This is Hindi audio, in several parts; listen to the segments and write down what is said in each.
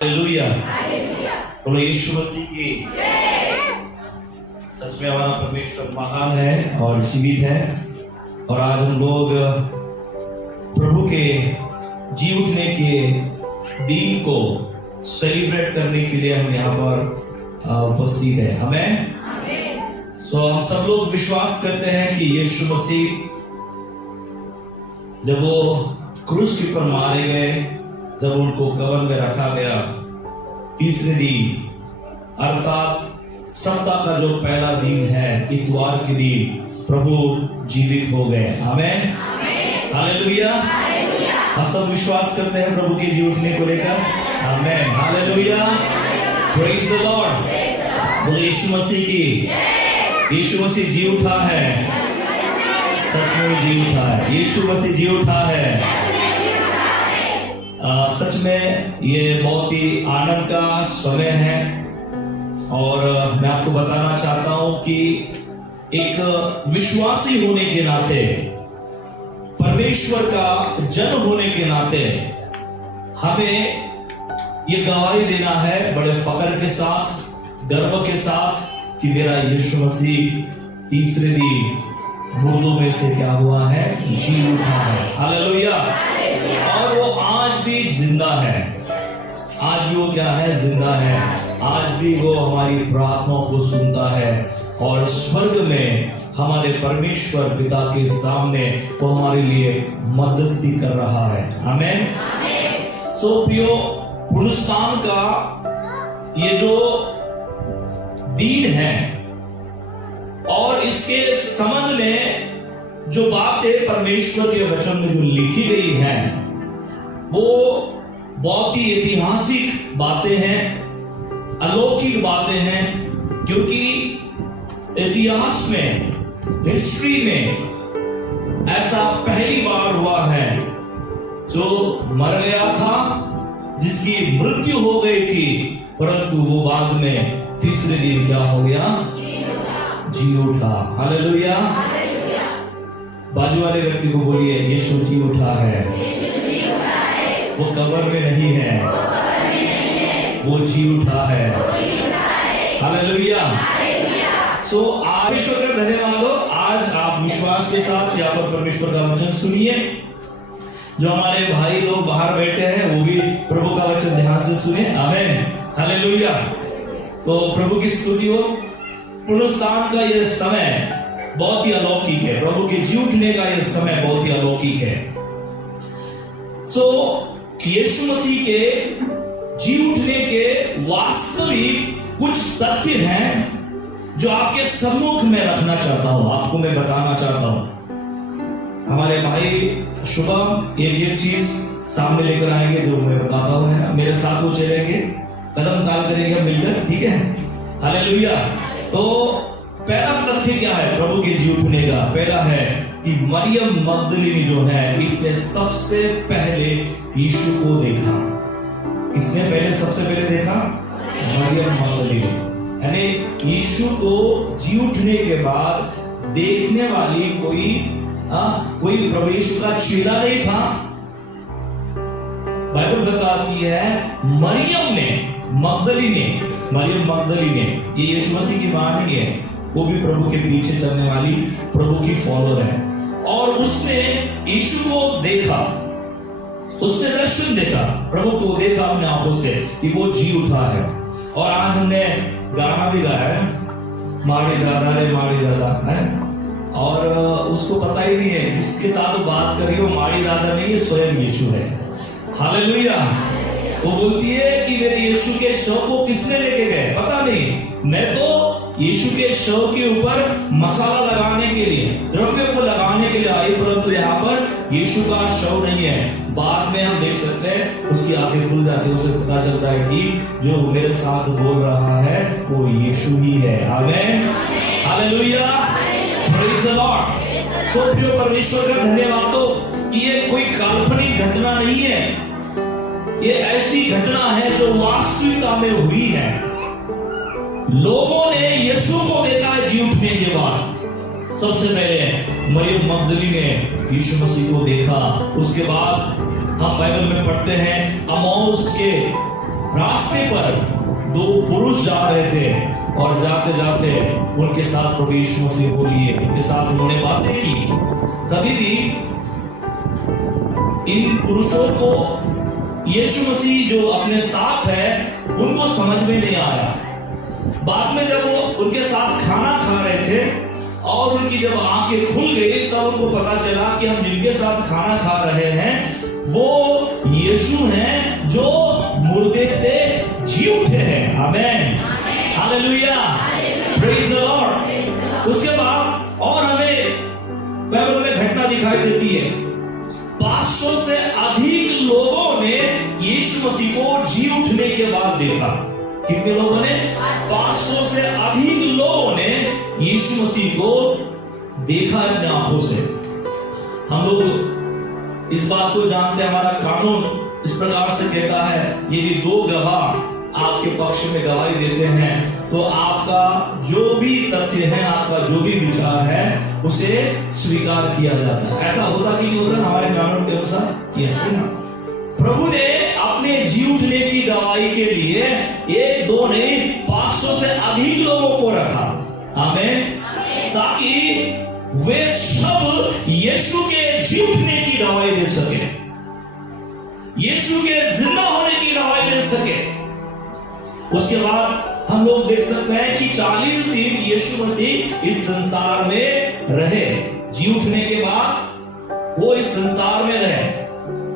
हालेलुया। बोलो यीशु मसीह की। सच में हमारा परमेश्वर महान है और जीवित है। और आज हम लोग प्रभु के जी उठने के दिन को सेलिब्रेट करने के लिए हम यहाँ पर उपस्थित है। हमें हम सब लोग विश्वास करते हैं कि यीशु मसीह जब वो क्रूस के ऊपर मारे गए, जब उनको कब्र में रखा गया, तीसरे दिन अर्थात सप्ताह का जो पहला दिन है, इतवार के दिन प्रभु जीवित हो गए। आमीन, हालेलुया। हम सब विश्वास करते हैं प्रभु के जी उठने को लेकर। आमीन, हालेलुया, प्रेज़ द लॉर्ड। बोले यीशु मसीह की। यीशु मसीह जी उठा है, सच में जी उठा है। यीशु मसीह जी उठा है। सच में ये बहुत ही आनंद का समय है। और मैं आपको बताना चाहता हूं कि एक विश्वासी होने के नाते, परमेश्वर का जन होने के नाते हमें ये गवाही देना है बड़े फख्र के साथ, गर्व के साथ कि मेरा यीशु मसीह तीसरे दिन मुर्दों में से क्या हुआ है, जी उठा है। हालेलुया। और वो आज भी जिंदा है। आज भी वो क्या है, जिंदा है। आज भी वो हमारी प्रार्थनाओं को सुनता है और स्वर्ग में हमारे परमेश्वर पिता के सामने वो हमारे लिए मध्यस्थी कर रहा है। आमीन। सो प्रियो, पुनरुत्थान का ये जो दिन है और इसके संबंध में जो बातें परमेश्वर के वचन में जो लिखी गई है, वो बहुत ही ऐतिहासिक बातें हैं, अलौकिक बातें हैं। क्योंकि इतिहास में, हिस्ट्री में ऐसा पहली बार हुआ है जो मर गया था, जिसकी मृत्यु हो गई थी, परंतु वो बाद में तीसरे दिन क्या हो गया, जी उठा। हालेलुया। बाजू वाले व्यक्ति को बोलिए, यीशु जी उठा है। वो कब्र में नहीं है, वो जी उठा है। हालेलुया। सो परमेश्वर का धन्यवाद हो। आज आप विश्वास के साथ यहाँ पर परमेश्वर का वचन सुनिए। जो हमारे भाई लोग बाहर बैठे हैं वो भी प्रभु का वचन ध्यान से सुने। आमीन, हालेलुया। तो प्रभु की स्तुति हो। पुनरुत्थान का यह समय बहुत ही अलौकिक है। प्रभु के जी उठने का यह समय बहुत ही अलौकिक है। यीशु मसीह के जी उठने के वास्तविक कुछ तथ्य हैं जो आपके सम्मुख में रखना चाहता हूं, आपको मैं बताना चाहता हूं। हमारे भाई शुभम एक चीज सामने लेकर आएंगे जो मैं बताता हूं, है ना। मेरे साथ वो चलेंगे, कदम ताल करेंगे मिलकर, ठीक है। हालेलुया। तो पहला तथ्य क्या है प्रभु के जी उठने का? पहला है कि मरियम मगदलिनी जो है, इसने सबसे पहले यीशु को देखा। किसने पहले सबसे पहले देखा? मरियम मगदलिनी। यानी यीशु को जी उठने के बाद देखने वाली कोई प्रभु यीशु का चेला नहीं था। बाइबल बताती है मरियम मगदलिनी ने, ये यीशु मसीह की मां नहीं है, वो भी प्रभु के पीछे चलने वाली प्रभु की फॉलोअर है। और उसने यीशु को देखा, उसने दर्शन देखा, प्रभु को देखा अपने आंखों से कि वो जी उठा है। और आज हमने गाना भी गाया है, माड़ी दादा रे माड़ी दादा, है। और उसको पता ही नहीं है जिसके साथ वो बात कर रही हो माड़ी दादा नहीं है, स्वयं यीशु है। हालेलुया। वो बोलती है कि मेरे यीशु के शव को किसने लेके गए, पता नहीं। मैं तो यीशु के शव के ऊपर मसाला लगाने के लिए, द्रव्य को लगाने के लिए आई, परंतु यहाँ पर यीशु का शव नहीं है। बाद में हम देख सकते हैं उसकी आंखें खुल जाती है, उसे पता चलता है कि जो मेरे साथ बोल रहा है वो यीशु ही है। आमीन, हालेलुया, प्रेज़ द लॉर्ड। सो प्रिय परमेश्वर का धन्यवाद हो कि ये कोई काल्पनिक घटना नहीं है, ये ऐसी घटना है जो वास्तविकता में हुई है। लोगों ने यीशु को देखा है जी उठने के बाद। सबसे पहले मरियम मगदली ने यीशु मसीह को देखा। उसके बाद हम बाइबल में पढ़ते हैं अमौस के रास्ते पर दो पुरुष जा रहे थे और जाते जाते उनके साथ प्रभु यीशु मसीह को लिए, उनके साथ उन्होंने बातें की। तभी भी इन पुरुषों को यीशु मसीह जो अपने साथ है उनको समझ में नहीं आया। बाद में जब वो उनके साथ खाना खा रहे थे और उनकी जब आंखें खुल गई तब उनको पता चला कि हम जिनके साथ खाना खा रहे हैं वो यीशु हैं जो मुर्दे से जी उठे हैं। आमेन, हालेलुया, प्रेज द लॉर्ड। उसके बाद और हमें बाइबल में घटना दिखाई देती है, 500 से अधिक लोगों ने यीशु मसीह को जी उठने के बाद देखा। कितने लोगों ने? 500 से अधिक लोगों ने यीशु मसीह को देखा अपने आंखों से। हम लोग इस बात को जानते हैं, हमारा कानून इस प्रकार से कहता है यदि दो गवाह आपके पक्ष में गवाही देते हैं तो आपका जो भी तथ्य है, आपका जो भी विचार है उसे स्वीकार किया जाता है। ऐसा होता कि नहीं होता हमारे कानून के अनुसार? यस ना। प्रभु ने अपने जी उठने की गवाही के लिए एक दो नहीं 500 से अधिक लोगों को रखा। आमीन, ताकि वे सब यीशु के जी उठने की गवाही दे सके, यीशु के जिंदा होने की गवाही दे सके। उसके बाद हम लोग देख सकते हैं कि 40 दिन यीशु मसीह इस संसार में रहे। जी उठने के बाद वो इस संसार में रहे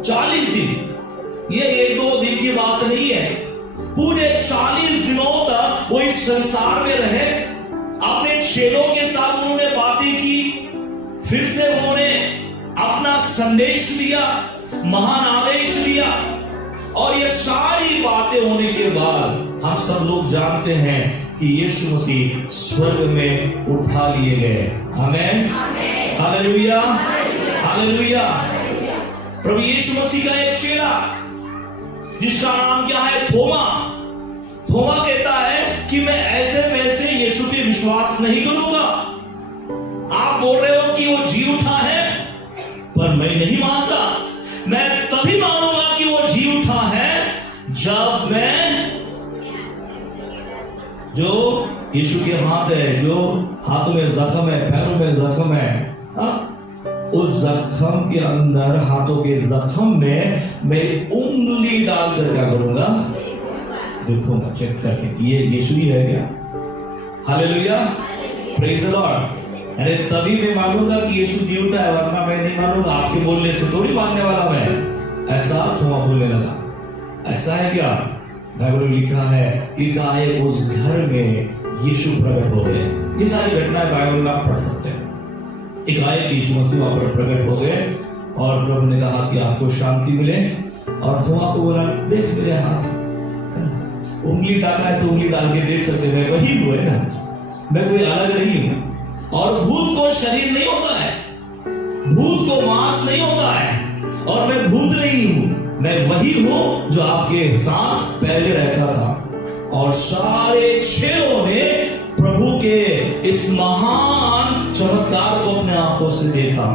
40 दिन। ये एक दो दिन की बात नहीं है, पूरे 40 दिनों तक वो इस संसार में रहे। अपने चेलों के साथ उन्होंने बातें की, फिर से उन्होंने अपना संदेश दिया, महान आदेश दिया। और ये सारी बातें होने के बाद हम सब लोग जानते हैं कि यीशु मसीह स्वर्ग में उठा लिए गए। आमीन, हालेलुया, हालेलुया। प्रभु यीशु मसीह का एक चेला जिसका नाम क्या है? थोमा। थोमा कहता है कि मैं ऐसे वैसे यीशु पे विश्वास नहीं करूंगा। आप बोल रहे हो कि वो जी उठा है, पर मैं नहीं मानता। मैं तभी मानूंगा कि वो जी उठा है जब मैं जो यीशु के हाथ है, जो हाथों में जख्म है, पैरों में जख्म है, उस जख्म के अंदर, हाथों के जख्म में मैं उंगली डालकर क्या करूंगा? देखूंगा, चेक करके ये यीशु ही है क्या? Hallelujah, praise the Lord. अरे तभी मैं मानूंगा कि यीशु जी उठा है, वरना मैं नहीं मानूंगा। आपके बोलने से थोड़ी मानने वाला मैं। ऐसा थोमा बोलने लगा। ऐसा है क्या? बाइबल में लिखा है एकाएक उस घर में यीशु प्रकट हो गए। ये सारी घटनाएं बाइबल में आप पढ़ सकते हैं। एकाएक यीशु मसीह वहां पर प्रकट हो गए और प्रभु ने कहा कि आपको शांति मिले। और थोमा को बोला, देख मेरे हाथ, उंगली डालना है तो उंगली डाल के देख सकते, मैं वही हूं, है ना, मैं कोई अलग नहीं हूं। और भूत को शरीर नहीं होता है, भूत को मांस नहीं होता है, और मैं भूत नहीं हूं, मैं वही हूं जो आपके साथ पहले रहता था। और सारे चेलों ने प्रभु के इस महान चमत्कार को अपने आंखों से देखा।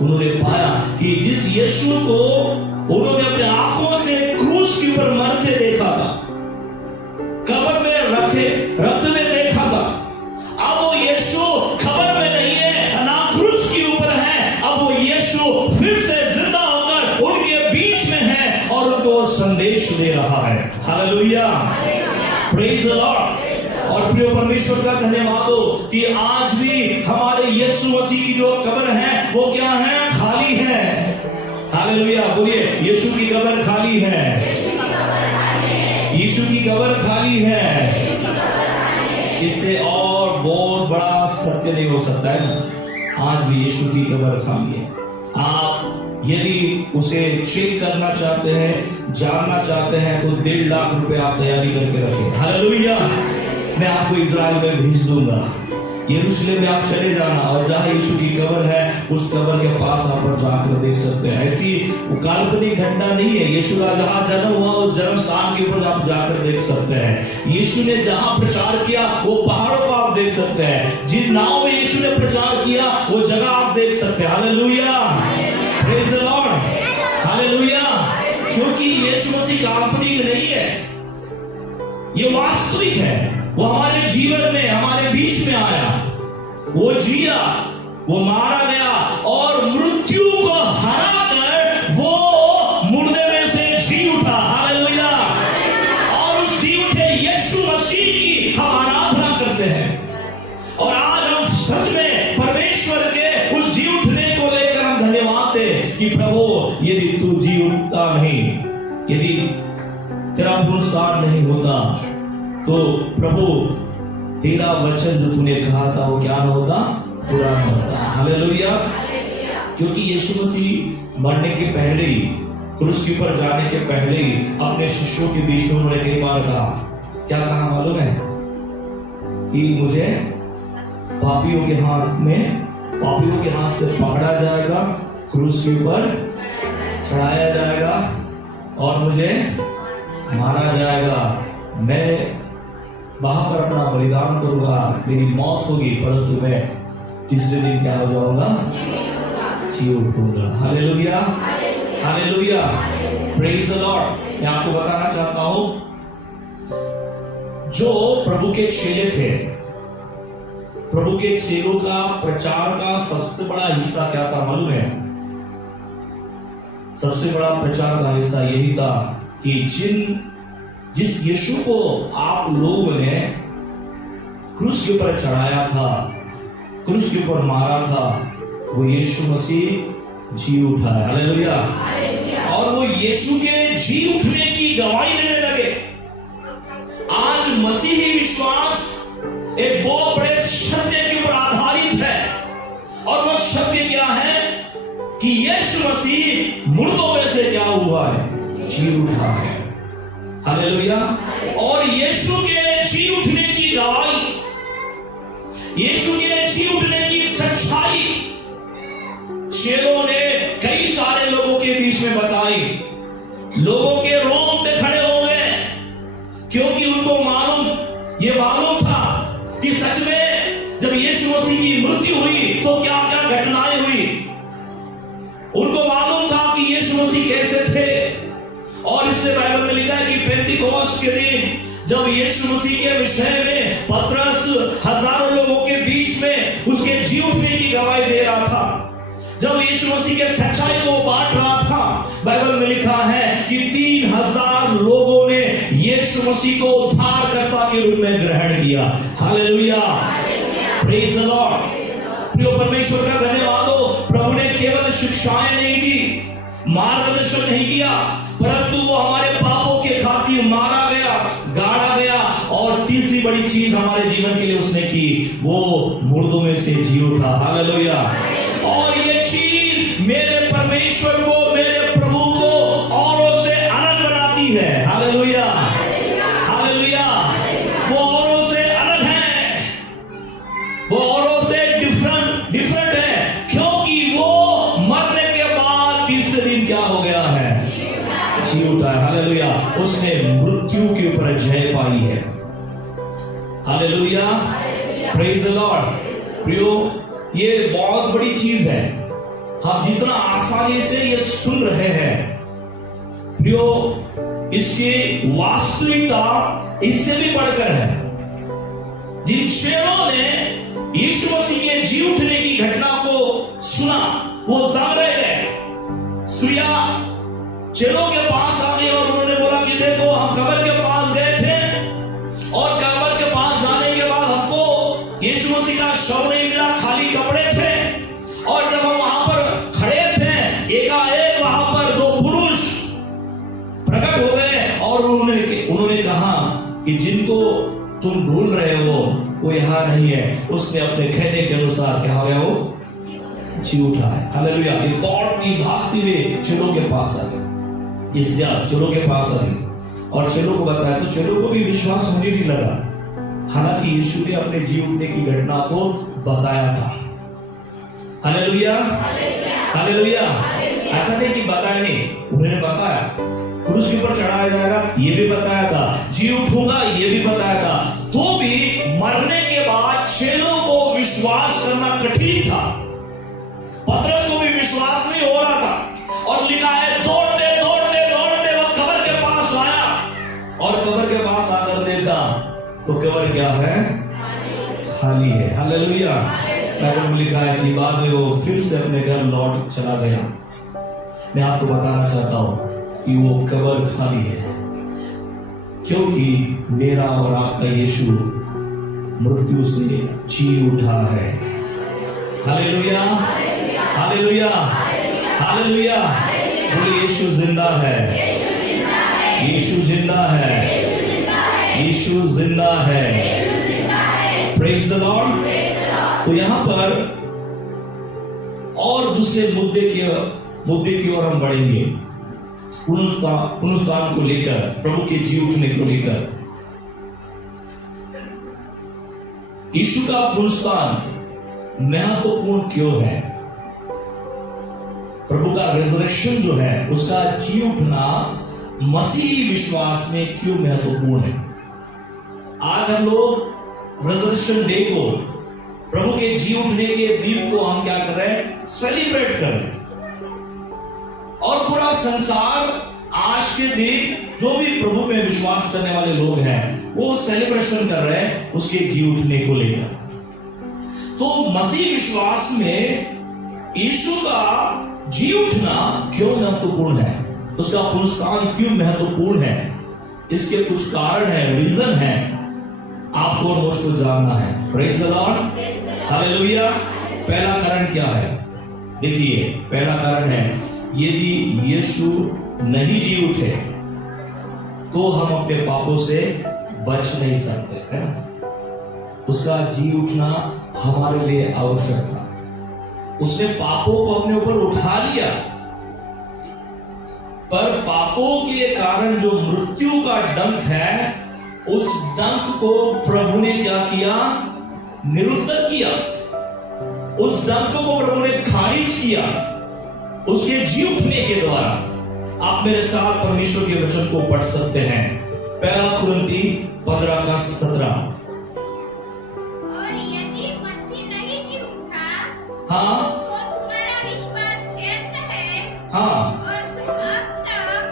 उन्होंने पाया कि जिस यीशु को उन्होंने अपने आंखों से क्रूस के ऊपर मरते देखा था, कब्र में रक्त में देखा था, अब वो यीशु कब्र में नहीं है, ना क्रूस के ऊपर है। अब वो यीशु फिर से जिंदा होकर उनके बीच में है और उनको संदेश दे रहा है। Hallelujah, praise the Lord. और प्रिय परमेश्वर का धन्यवाद हो कि आज भी हमारे यीशु मसीह की जो कब्र है वो क्या है? खाली है। हालेलुया, बोलिए, यीशु की कब्र खाली है, यीशु की कब्र खाली है। इससे और बहुत बड़ा सत्य नहीं हो सकता है। आज भी यीशु की कब्र खाली है। आप यदि उसे चेक करना चाहते हैं, जानना चाहते हैं, तो 1.5 लाख रुपए आप तैयारी करके रखें। हालेलुया, मैं आपको इजराइल में भेज दूंगा। यरूशलेम में आप चले जाना और जहां यीशु की कब्र है उस कब्र के पास आप जाकर देख सकते हैं। ऐसी काल्पनिक घटना नहीं है। यीशु का जहां जन्म हुआ उस जन्म स्थान के ऊपर आप जाकर देख सकते हैं। यीशु ने जहां प्रचार किया वो पहाड़ों पर आप देख सकते हैं। जिन नाव में यीशु ने प्रचार किया वो जगह आप देख सकते हैं। Hallelujah, praise the Lord, hallelujah. क्योंकि यीशु मसीह काल्पनिक नहीं है। ये वास्तविक है। वो हमारे जीवन में, हमारे बीच में आया, वो जिया, वो मारा गया और मृत्यु को हरा कर वो मुर्दे में से जी उठा। हालेलुया। और उस जी उठे यीशु मसीह की हम आराधना करते हैं। और आज हम सच में परमेश्वर के उस जी उठने को लेकर हम धन्यवाद दें कि प्रभु, यदि तू जी उठता नहीं, यदि तेरा पुरस्कार नहीं होता, तो प्रभु तेरा वचन जो तूने कहा था वो क्या न होता, पूरा न होता। हालेलुया। क्योंकि यीशु मसीह मरने के पहले ही, क्रूस के ऊपर जाने के पहले ही अपने शिष्यों के बीच में उन्होंने कई बार कहा, क्या कहा मालूम है? कि मुझे पापियों के हाथ से पकड़ा जाएगा, क्रूस के ऊपर चढ़ाया जाएगा और मुझे मारा जाएगा। मैं वहां पर अपना बलिदान करूंगा, मेरी मौत होगी, परंतु मैं तीसरे दिन क्या हो जाऊंगा? जी उठूंगा। Hallelujah, hallelujah, praise the Lord. मैं आपको बताना चाहता हूं, जो प्रभु के चेले थे, प्रभु के चेलों का प्रचार का सबसे बड़ा हिस्सा क्या था मालूम है? सबसे बड़ा प्रचार का हिस्सा यही था कि जिस यीशु को आप लोगों ने क्रूस के ऊपर चढ़ाया था, क्रूस के ऊपर मारा था, वो यीशु मसीह जी उठा है। हालेलुया। और वो यीशु के जी उठने की गवाही देने लगे। आज मसीही विश्वास एक बहुत बड़े सत्य के ऊपर आधारित है, और वो सत्य क्या है कि यीशु मसीह मुर्दों में से क्या हुआ है? जी उठा है। हालेलुया। और यीशु के जी उठने की गवाही, यीशु के जी उठने की सच्चाई चेलों ने कई सारे लोगों के बीच में बताई। लोगों के रोंगटे खड़े हो गए, क्योंकि उनको ये मालूम था कि सच में जब यीशु मसीह की मृत्यु हुई तो क्या क्या घटनाएं हुई। उनको मालूम था कि यीशु मसीह कैसे थे। और इसलिए बाइबल में लिखा है कि पेंटिकोस्ट के दिन जब यीशु मसीह के विषय में पतरस हजारों लोगों के बीच में उसके जी उठने की गवाही दे रहा था, जब यीशु मसीह के सच्चाई को बांट रहा था, बाइबल में लिखा है कि 3000 लोगों ने यीशु मसीह को उद्धारकर्ता के रूप में ग्रहण किया। Hallelujah, praise the Lord. प्रिय परमेश्वर का धन्यवाद हो। प्रभु ने केवल शिक्षाएं नहीं दी, मार्गदर्शन नहीं किया, परंतु वो हमारे पापों के खातिर मारा गया, गाड़ा गया, और तीसरी बड़ी चीज हमारे जीवन के लिए उसने की, वो मुर्दों में से जी उठा। हालेलुया। और ये चीज मेरे परमेश्वर को, मेरे प्रभु को औरों से अलग बनाती है। Hallelujah, hallelujah. वो औरों से अलग है, वो औरों से डिफरेंट है, क्योंकि वो मरने के बाद तीसरे दिन क्या हो गया है? जी उठा है। हालेलुया। उसने मृत्यु के ऊपर जय पाई है। Hallelujah, praise the Lord. प्रियो, ये बहुत बड़ी चीज है। हम जितना आसानी से ये सुन रहे हैं, प्रियो, इसकी वास्तविकता इससे भी बढ़कर है। जिन चेलों ने यीशु मसीह के जी उठने की घटना को सुना, वो दंग रह गए। सूर्या चेलों के पास आ गए और उन्होंने बोला कि देखो, हम कब्र के पास गए थे और कब्र के पास जाने के बाद हमको यीशु मसीह का शव नहीं मिला, खाली कपड़े थे। और जब हम वहां पर खड़े थे, एकाएक वहां पर 2 पुरुष प्रकट हो गए और उन्होंने कहा कि जिनको तुम ढूंढ रहे हो वो यहां नहीं है। उसने अपने कहने के अनुसार क्या हो गया? वो जी उठा है। हालेलुया। ये दौड़ती भागती हुए चेलों के पास आ गई, इसलिए चेलों के पास आ गई और चेलों को बताया, तो चेलों को भी विश्वास होने नहीं लगा, हालांकि यीशु ने अपने जी उठने की घटना को बताया था। Hallelujah, hallelujah. ऐसा नहीं कि बताया नहीं, उन्होंने बताया। क्रूस के ऊपर चढ़ाया जाएगा, ये भी बताया था। जी उठूंगा, ये भी बताया था। तो भी मरने के बाद चेलों को विश्वास करना कठिन था, पतरस को भी विश्वास नहीं हो रहा था। और लिखा है, दौड़ते दौड़ते दौड़ते वह कब्र के पास आया और कब्र के पास आकर देखा तो कब्र क्या है? खाली है। हालेलुया। बाइबल में लिखा है कि बाद में वो फिर से अपने घर लौट चला गया। मैं आपको बताना चाहता हूं कि वो कब्र खाली है, क्योंकि मेरा और आपका यीशु मृत्यु से जी उठा है। Hallelujah, hallelujah, hallelujah. बोलिए यीशु जिंदा है, यीशु जिंदा है, यीशु जिंदा है। Praise the Lord. तो यहां पर और दूसरे मुद्दे की ओर हम बढ़ेंगे, पुनरुत्थान को लेकर, प्रभु के जी उठने को लेकर। यीशु का पुनरुत्थान महत्वपूर्ण क्यों है? प्रभु का रिजरेक्शन जो है, उसका जी उठना मसीही विश्वास में क्यों महत्वपूर्ण है? आज हम लोग रिजरेक्शन डे को, प्रभु के जी उठने के दिन को हम क्या कर रहे हैं? सेलिब्रेट कर रहे हैं। और पूरा संसार आज के दिन जो भी प्रभु में विश्वास करने वाले लोग हैं, वो सेलिब्रेशन कर रहे हैं उसके जी उठने को लेकर। तो मसीह विश्वास में यीशु का जी उठना क्यों महत्वपूर्ण है? उसका पुनरुत्थान क्यों महत्वपूर्ण है? इसके कुछ कारण है, रीजन है, आपको और मुझको जानना है। Praise the Lord, hallelujah. पहला कारण क्या है? देखिए, पहला कारण है, यदि यीशु नहीं जी उठे तो हम अपने पापों से बच नहीं सकते, है ना? उसका जी उठना हमारे लिए आवश्यक था। उसने पापों को अपने ऊपर उठा लिया, पर पापों के कारण जो मृत्यु का डंक है, उस डंक को प्रभु ने क्या किया? निरुत्तर किया। उस डंक को प्रभु ने खारिज किया उसके जी उठने के द्वारा। आप मेरे साथ परमेश्वर के वचन को पढ़ सकते हैं, पहला कुरिन्थी 15:17। और यदि मसीह नहीं जी उठा, हाँ, तो तुम्हारा विश्वास व्यर्थ है, हाँ, और तुम अब तक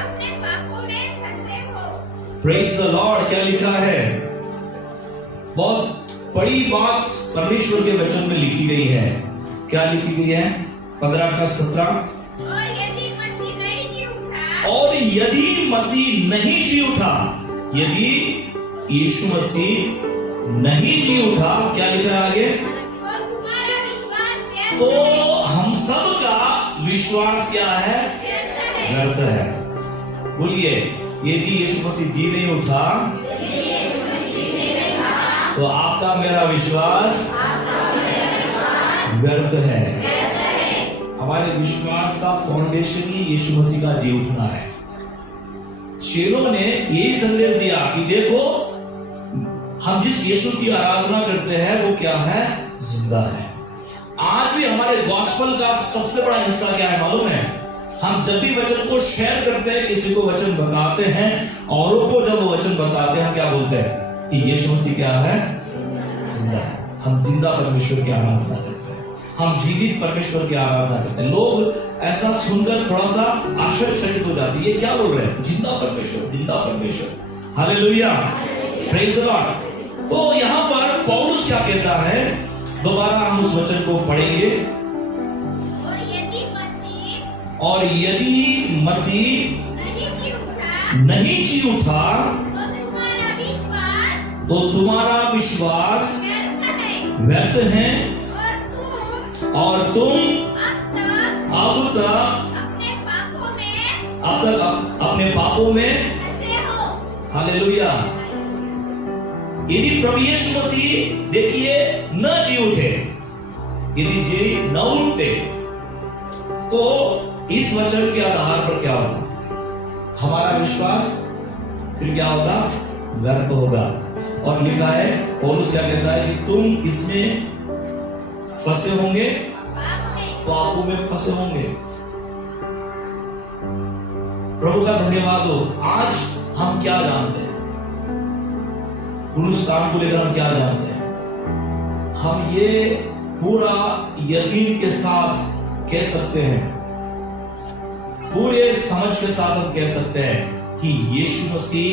अपने पापों में फंसे हो। Praise the Lord. क्या लिखा है? बहुत बड़ी बात परमेश्वर के वचन में लिखी गई है। क्या लिखी गई है? 15:17। और यदि मसीह नहीं जी उठा, और यदि मसीह नहीं जी उठा, यदि यीशु मसीह नहीं जी उठा, क्या लिखा है आगे? तो तुम्हारा विश्वास व्यर्थ तो है, हम सब का विश्वास क्या है? व्यर्थ है। व्यर्थ है। बोलिए, यदि यीशु मसीह जी नहीं उठा तो आपका मेरा विश्वास व्यर्थ है। हमारे विश्वास का फाउंडेशन ही यीशु मसीह का जी उठना है। चेलों ने यही संदेश दिया कि देखो, हम जिस यीशु की आराधना करते हैं वो क्या है? जिंदा है। आज भी हमारे गॉस्पेल का सबसे बड़ा हिस्सा क्या है मालूम है? हम जब भी वचन को शेयर करते हैं, किसी को वचन बताते हैं, औरों को जब वो वचन बताते हैं, हम क्या बोलते हैं? कि यीशु मसीह क्या है? जिंदा है। हम जिंदा परमेश्वर की आराधना करते हैं, हम जीवित परमेश्वर की आराधना करते हैं। लोग ऐसा सुनकर थोड़ा सा आश्चर्यचकित हो जाती है, ये क्या बोल रहे हैं? जिंदा परमेश्वर, जिंदा परमेश्वर। Hallelujah, praise the Lord. तो यहां पर पौलुस क्या कहता है? दोबारा हम उस वचन को पढ़ेंगे। और यदि मसीह नहीं जी उठा तो तुम्हारा विश्वास व्यर्थ है, और तुम अब तक अपने पापों में हालेलुया। यदि प्रभु यीशु मसीह देखिए न जी उठे, यदि जी न उठते, तो इस वचन के आधार पर क्या होगा? हमारा विश्वास फिर क्या होगा? व्यर्थ होगा। और लिखा है, पौलुस क्या कहता है कि तुम किसमें फंसे होंगे? पापों में फंसे होंगे। प्रभु का धन्यवाद हो। आज हम क्या जानते हैं? पुनरुत्थान को लेकर हम क्या जानते हैं? हम ये पूरा यकीन के साथ कह सकते हैं, पूरे समझ के साथ हम कह सकते हैं कि यीशु मसीह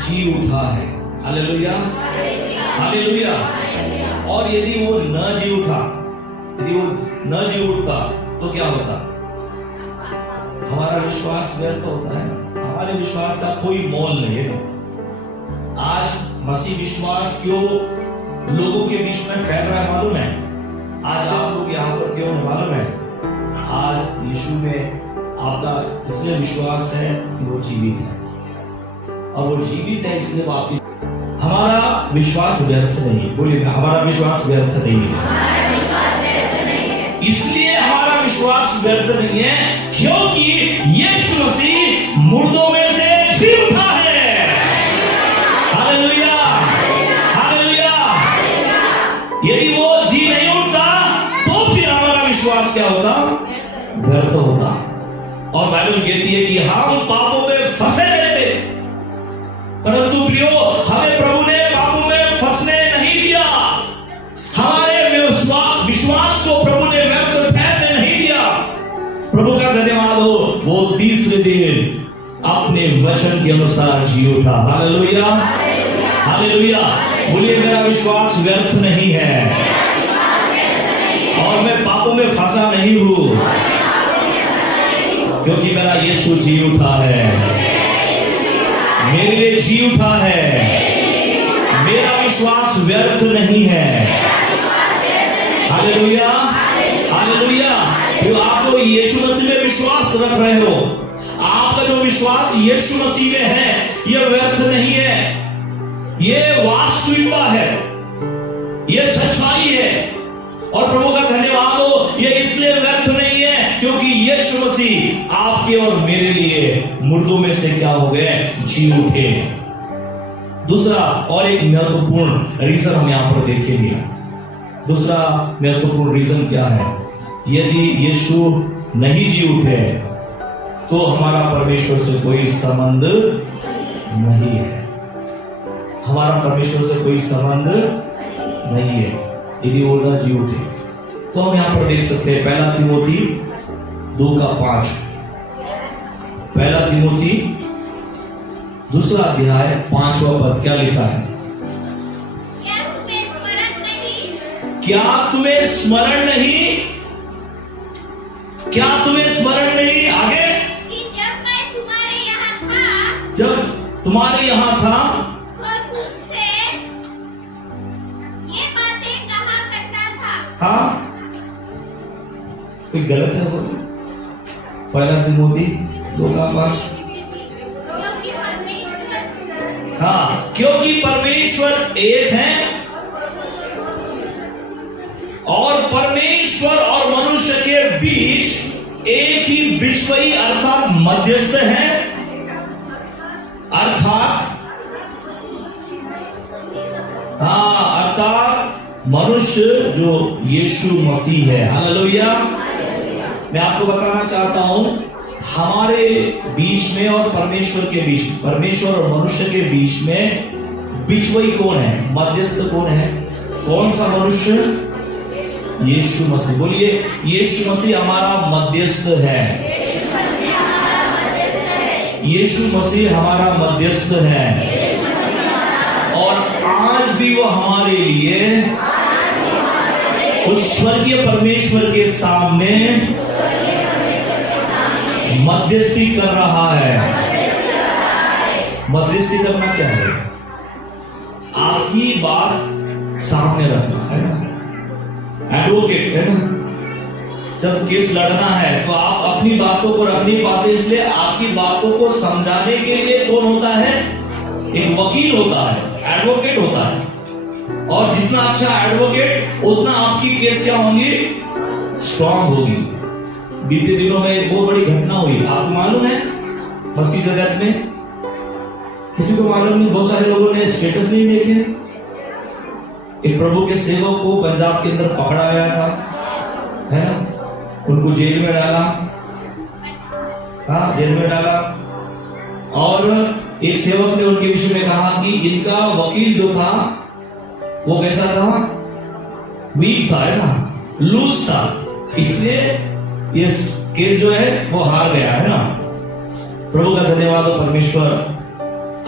जी उठा है। Hallelujah, hallelujah. और यदि वो न जी उठा, यदि वो न जी उठता तो क्या होता? हमारा विश्वास व्यर्थ होता है। हमारे विश्वास का कोई मोल नहीं है। आज मसीह विश्वास क्यों लोगों के बीच में फैल रहा है मालूम है? आज आप लोग यहाँ पर क्यों है मालूम है? आज यीशु में आपका इसलिए विश्वास है कि वो जीवित है, और वो जीवित है इसलिए वो आपकी। हमारा विश्वास व्यर्थ नहीं, बोलिए हमारा विश्वास व्यर्थ नहीं है। इसलिए हमारा विश्वास व्यर्थ नहीं है क्योंकि यीशु मसीह मुर्दों में से जी उठा है। Hallelujah, hallelujah. यदि वो जी नहीं उठता तो फिर हमारा विश्वास क्या होता? व्यर्थ होता। और बाइबल कहती है कि हम पापों में फंसे रहते, परंतु प्रियो हमें प्रभु ने पापों में फंसने नहीं दिया। हमारे विश्वास को प्रभु ने व्यर्थ ठहरने नहीं दिया। प्रभु का धन्यवाद हो, वो तीसरे दिन अपने वचन के अनुसार जी उठा। Hallelujah, hallelujah. बोलिए मेरा विश्वास व्यर्थ नहीं है और मैं पापों में फंसा नहीं हूं, क्योंकि मेरा यीशु जी उठा है, मेरे लिए जी उठा है। मेरा विश्वास व्यर्थ नहीं है। Hallelujah, hallelujah. जो आप जो यीशु मसीह में विश्वास रख रहे हो, आपका जो विश्वास यीशु मसीह में है, यह व्यर्थ नहीं है, यह वास्तविकता है, यह सच्चाई है। और प्रभु का धन्यवाद हो, यह इसलिए व्यर्थ नहीं है क्योंकि यीशु मसीह आपके और मेरे लिए मुर्दों में से क्या हो गए? जी उठे। दूसरा और एक महत्वपूर्ण रीजन हम यहां पर देखेंगे। दूसरा महत्वपूर्ण रीजन क्या है? यदि यीशु नहीं जी उठे तो हमारा परमेश्वर से कोई संबंध नहीं है। हमारा परमेश्वर से कोई संबंध नहीं है यदि वो न जी उठे। तो हम यहां पर देख सकते हैं पहला तिमोथी 2:5। पहला तिमोथी 2 अध्याय 5वां पद क्या लिखा है? क्या तुम्हें स्मरण नहीं? क्या तुम्हें स्मरण नहीं? आगे कि जब मैं तुम्हारे यहाँ था, जब तुम्हारे यहाँ था तो तुमसे ये बातें कहा करता था। हाँ, कोई गलत है वो? पहला तिमोथी 2:5। क्योंकि परमेश्वर, हाँ, क्योंकि परमेश्वर एक है और परमेश्वर और मनुष्य के बीच एक ही बिचवई अर्थात मध्यस्थ है, अर्थात मनुष्य जो यीशु मसीह है। हालेलुया। मैं आपको बताना चाहता हूं, हमारे बीच में और परमेश्वर के बीच, परमेश्वर और मनुष्य के बीच में बिचवई कौन है? मध्यस्थ कौन है? कौन सा मनुष्य? यीशु मसीह। बोलिए यीशु मसीह हमारा मध्यस्थ है। यीशु मसीह हमारा मध्यस्थ है और आज भी वो हमारे लिए उस स्वर्गीय परमेश्वर के सामने मध्यस्थी कर रहा है। मध्यस्थी करना क्या है? आपकी बात सामने रखना है ना, एडवोकेट है ना। जब केस लड़ना है तो आप अपनी बातों को रख नहीं पाते, इसलिए आपकी बातों को समझाने के लिए कौन होता है? एक वकील होता है, एडवोकेट होता है। और जितना अच्छा एडवोकेट उतना आपकी केस क्या होंगी? स्ट्रांग होगी। बीते दिनों में एक बहुत बड़ी घटना हुई, आपको मालूम है? मसीह जगत में किसी को मालूम नहीं, बहुत सारे लोगों ने स्टेटस नहीं देखे। एक प्रभु के सेवक को पंजाब के अंदर पकड़ा गया था, है ना, उनको जेल में डाला, हाँ जेल में डाला। और एक सेवक ने उनके विषय में कहा कि इनका वकील जो था वो कैसा था? वीक था, है ना, लूज था, इसलिए ये केस जो है वो हार गया, है ना। प्रभु का धन्यवाद हो, परमेश्वर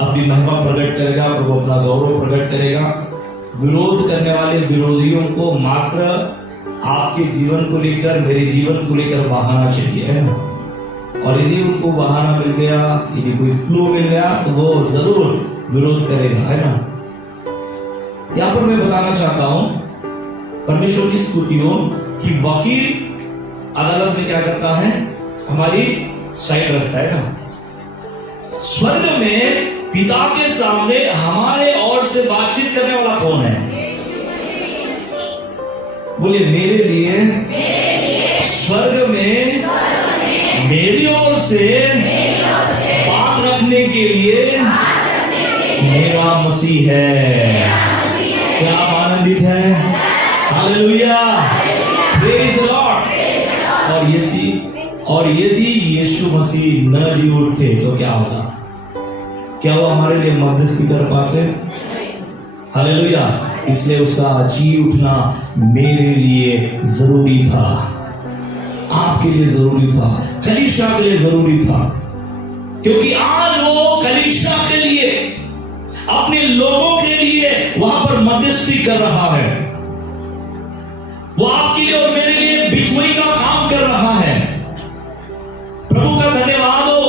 अपनी महिमा प्रकट करेगा, प्रभु अपना गौरव प्रकट करेगा। विरोध करने वाले विरोधियों को मात्र आपके जीवन को लेकर, मेरे जीवन को लेकर बहाना चाहिए, है ना। और यदि उनको बहाना मिल गया, यदि कोई क्लू मिल गया, तो वो जरूर विरोध करेगा, है ना। यहां पर मैं बताना चाहता हूं परमेश्वर की स्तुतियों कि वकील अदालत में क्या करता है, हमारी साइड रखता है ना। स्वर्ग में पिता के सामने हमारे ओर से बातचीत करने वाला कौन है? बोलिए, मेरे लिए स्वर्ग में मेरी ओर से बात रखने के लिए मेरा मसीह है। क्या आप आनंदित है? Hallelujah, praise the Lord. और यदि यीशु मसीह न जी उठते तो क्या होता? क्या वो हमारे लिए मध्यस्थी कर पाते? हालेलुया। इसलिए उसका जी उठना मेरे लिए जरूरी था, आपके लिए जरूरी था, कलीसिया के लिए जरूरी था, क्योंकि आज वो कलीसिया के लिए, अपने लोगों के लिए वहां पर मध्यस्थी कर रहा है। वो आपके लिए और मेरे लिए बिचवई का काम कर रहा है। प्रभु का धन्यवाद हो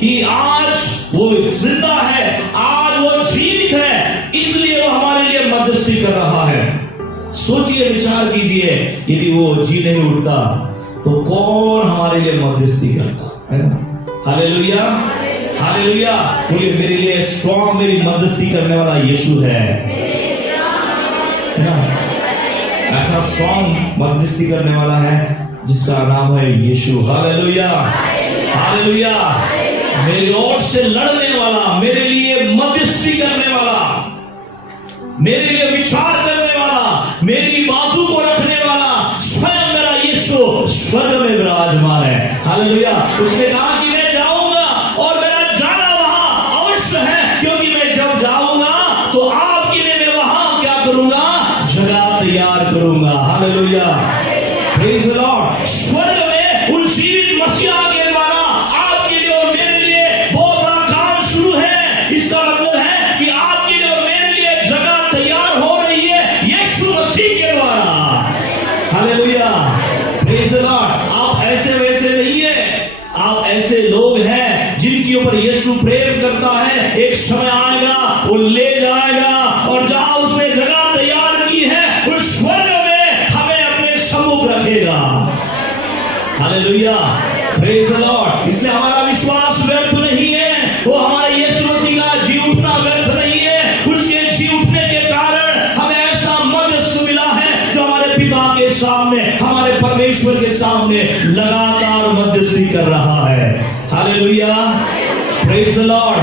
कि आज वो जिंदा है, आज वो जीवित है, इसलिए वो हमारे लिए मध्यस्थी कर रहा है। सोचिए, विचार कीजिए, यदि वो जी नहीं उठता तो कौन हमारे लिए मध्यस्थी करता, है ना। Hallelujah, hallelujah. बोलिए, मेरे लिए स्ट्रॉन्ग, मेरी मध्यस्थी करने वाला यीशु है ना। ऐसा स्ट्रॉन्ग मध्यस्थी करने वाला है जिसका नाम है यीशु। Hallelujah, hallelujah. मेरी ओर से लड़ने वाला, मेरे लिए मध्यस्थी करने वाला, मेरे लिए विचार करने वाला, मेरी बाजू को रखने वाला स्वयं मेरा यीशु स्वर्ग में विराजमान है। हालेलुया। उसने कहा कि मैं जाऊंगा और मेरा जाना वहां अवश्य है, क्योंकि मैं जब जाऊंगा तो आपके लिए मैं वहां क्या करूंगा? जगह तैयार करूंगा। Hallelujah, praise the Lord. स्वर्ग में उन जीवित मसीहा के द्वारा आपके लिए और मेरे लिए बहुत बड़ा काम शुरू है। इसका मतलब है कि आपके लिए और मेरे लिए जगह तैयार हो रही है यीशु मसीह के द्वारा। Hallelujah, praise the Lord. आप ऐसे वैसे नहीं है, आप ऐसे लोग हैं जिनके ऊपर यीशु प्रेम करता है। एक समय आएगा, वो ले जाएगा, और जहां उसने जगह तैयार की है उस स्वर्ग में हमें अपने सम्मुख रखेगा। Hallelujah, praise the Lord. इसलिए हमारा विश्वास व्यर्थ नहीं है, वो हमारे यीशु मसीह का जी उठना व्यर्थ नहीं है। उसके जी उठने के कारण हमें ऐसा मध्यस्थ मिला है जो हमारे पिता के सामने, हमारे परमेश्वर के सामने लगातार मध्यस्थी कर रहा है। Hallelujah, praise the Lord,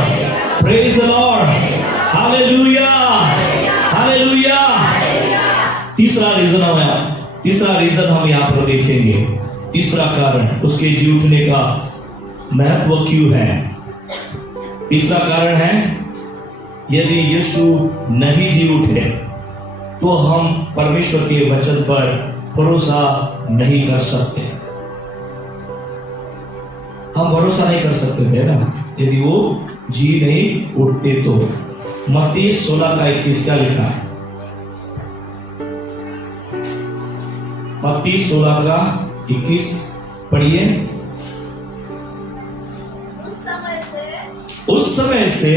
praise the Lord. Hallelujah, hallelujah. तीसरा रीजन हम यहाँ पर देखेंगे। तीसरा कारण, उसके जी उठने का महत्व क्यों है। तीसरा कारण है, यदि यीशु नहीं जी उठे तो हम परमेश्वर के वचन पर भरोसा नहीं कर सकते। हम भरोसा नहीं कर सकते थे ना, यदि वो जी नहीं उठते तो। मत्ती 16:21 क्या लिखा है? मत्ती 16:21 पढ़िए। उस समय से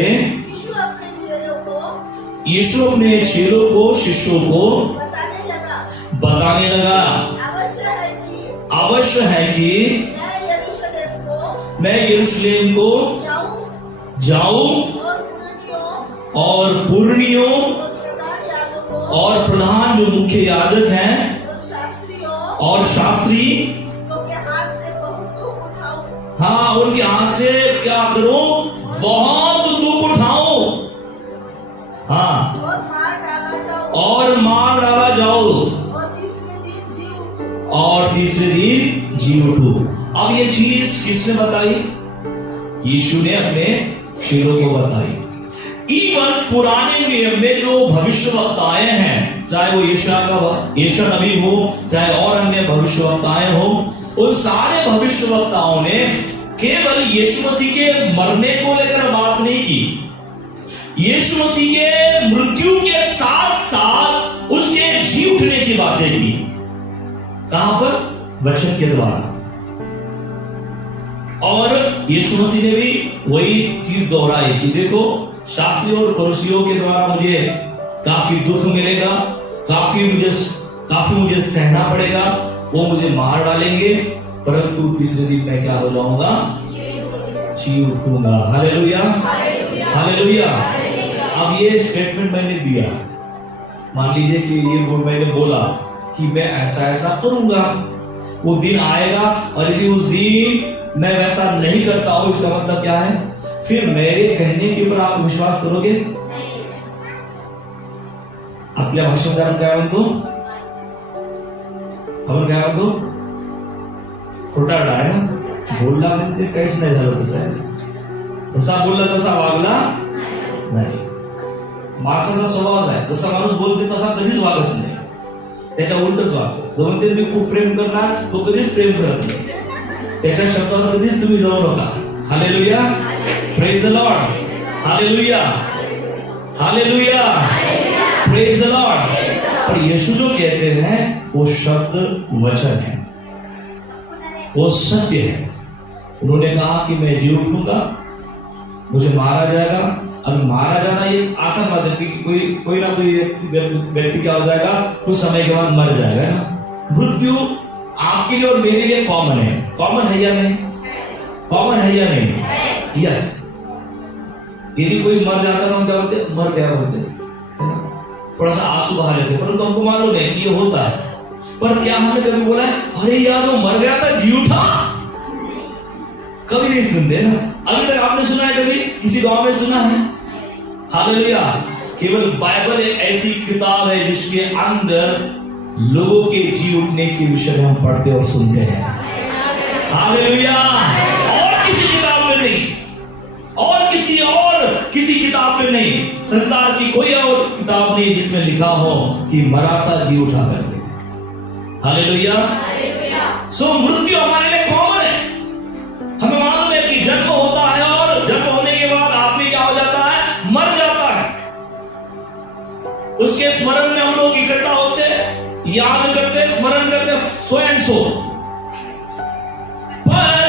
यीशु अपने चेलों को, शिष्यों को बताने लगा, अवश्य है कि मैं यरूशलेम को जाऊं और पुरनियों और प्रधान जो मुख्य याजक हैं और शास्त्री, हाँ, उनके हाथ से क्या करूं? बहुत दुख उठाऊं, हाँ, और मार डाला जाओ, और तीसरे दिन जी उठूं। अब ये चीज किसने बताई? यीशु ने अपने चेलों को बताई। इवन पुराने नियम में जो भविष्यवक्ताएं हैं, चाहे वो यशायाह नबी हो, चाहे और अन्य भविष्यवक्ताएं हो, उन सारे भविष्यवक्ताओं ने केवल यीशु मसीह के मरने को लेकर बात नहीं की, यीशु मसीह के मृत्यु के साथ साथ उसके जी उठने की बातें की। कहां पर? वचन के द्वारा। और यीशु मसीह ने भी वही चीज दोहराई कि देखो, शास्त्रियों और फरीसियों के द्वारा मुझे काफी दुख मिलेगा, काफी मुझे सहना पड़ेगा, वो मुझे मार डालेंगे, परंतु तीसरे दिन मैं क्या हो जाऊंगा? जी उठूंगा। Hallelujah, hallelujah. अब ये स्टेटमेंट मैंने दिया, मान लीजिए कि ये मैंने बोला कि मैं ऐसा ऐसा करूंगा, वो दिन आएगा और यदि उस दिन मैं वैसा नहीं करता हूं, इसका मतलब क्या है? फिर मेरे कहने के ऊपर आप विश्वास करोगे? आपल्या भाषेमध्ये आपण काय म्हणतो? आपण काय म्हणतो? खोटारडा आहे ना, बोलला म्हणजे काहीच नाही झालं, तसं आहे, तसा बोलला तसा वागला नाही. माणसाचा स्वभावच आहे, जसा माणूस बोलते तसा कधीच वागत नाही, त्याच्या उलटच वागतो. जो म्हणते मी खूप प्रेम करणार, तो कधीच प्रेम करत नाही, त्याच्या शब्दावर कधीच तुम्ही जाऊ नका. Hallelujah, praise the Lord, hallelujah, hallelujah, praise the Lord. पर यीशु जो कहते हैं वो शब्द वचन है, वो सत्य है. उन्होंने कहा कि मैं जी उठूंगा, मुझे मारा जाएगा. अब मारा जाना ये आसान बात है कि कोई ना कोई व्यक्ति क्या हो जाएगा, कुछ समय के बाद मर जाएगा ना. मृत्यु आपके लिए और मेरे लिए कॉमन है. कॉमन है या नहीं? कॉमन है या नहीं? यस. यदि कोई मर जाता तो हम क्या बोलते? मर गया बोलते, थोड़ा सा आंसू बहा लेते, परंतु हमको मालूम है कि ये होता है. पर क्या हमने कभी बोला है अरे यार वो मर गया था जी उठा? कभी नहीं सुनते ना. अभी तक आपने सुना है कभी? किसी गांव में सुना है? हालेलुया. केवल बाइबल एक ऐसी किताब है जिसके अंदर लोगों के जी उठने के विषय में हम पढ़ते और सुनते हैं. हालेलुया. और किसी किताब में नहीं, और किसी किताब में नहीं, संसार की कोई और किताब नहीं जिसमें लिखा हो कि मरा था जी उठा करके. हालेलुया. सो मृत्यु हमारे लिए कॉमन है. हमें मालूम है कि जन्म होता है और जन्म होने के बाद आदमी क्या हो जाता है? मर जाता है. उसके स्मरण में हम लोग इकट्ठा होते, याद करते, स्मरण करते, सो एंड सो. पर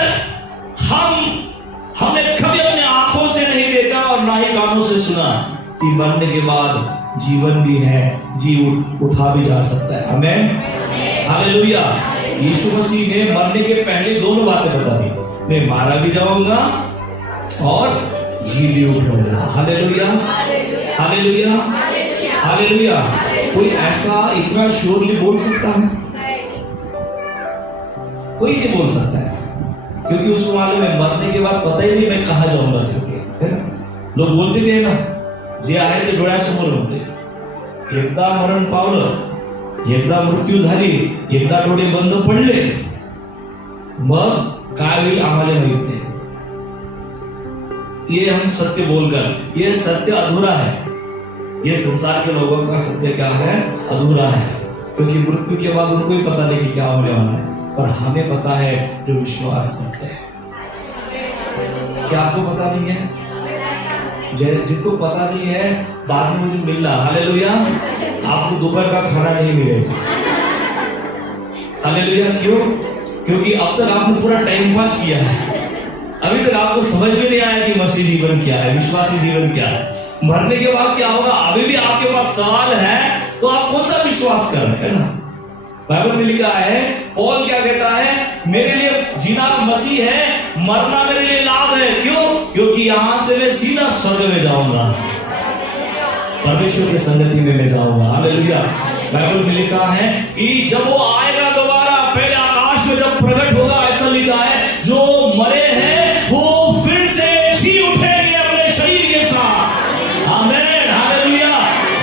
हमने कभी अपने आंखों से नहीं देखा और ना ही कानों से सुना कि मरने के बाद जीवन भी है, जी उठा भी जा सकता है. आमीन, हालेलुया. यीशु मसीह ने मरने के पहले दोनों बातें बता दी, मैं मारा भी जाऊंगा और जी भी उठूंगा. Hallelujah, hallelujah, hallelujah. कोई ऐसा इतना श्योरली बोल सकता है? कोई नहीं बोल सकता है, क्योंकि उसको मालूम है मरने के बाद पता ही नहीं मैं कहां जाऊंगा करके. लोग बोलते भी है ना, जे आहे ते डोळ्यासमोर होते. एकदा मरण पावलं, एकदा मृत्यू झाली, एकदा डोळे बंद पडले, मग काय होईल आम्हाला माहित नाही. ये हम सत्य बोलकर, ये सत्य अधूरा है. ये संसार के लोगों का सत्य क्या है? अधूरा है, क्योंकि मृत्यु के बाद उनको ही पता नहीं कि क्या होने वाला है. पर हमें पता है जो विश्वास करते हैं. क्या आपको पता नहीं है? जिनको पता नहीं है बाद में मुझे मिलना. हालेलुया. आपको दोपहर का खाना नहीं मिलेगा. हालेलुया. क्यों? क्योंकि अब तक आपने पूरा टाइम पास किया है. अभी तक आपको समझ में नहीं आया कि मसीह जीवन क्या है, विश्वासी जीवन क्या है. मरने के बाद क्या होगा अभी भी आपके पास सवाल है, तो आप कौन सा विश्वास कर रहे हैं ना. बाइबल में लिखा है, पौल क्या कहता है? मेरे लिए जीना मसीह है, मरना मेरे लिए लाभ है. क्यों? क्योंकि यहां से मैं सीधा स्वर्ग में जाऊंगा, परमेश्वर की संगति में मैं जाऊंगा. हालेलुया. बाइबल में लिखा है कि जब वो आएगा दोबारा, पहले आकाश में जब प्रकट होगा, ऐसा लिखा है जो मरे हैं वो फिर से जी उठेंगे अपने शरीर के साथ. आमीन, हालेलुया.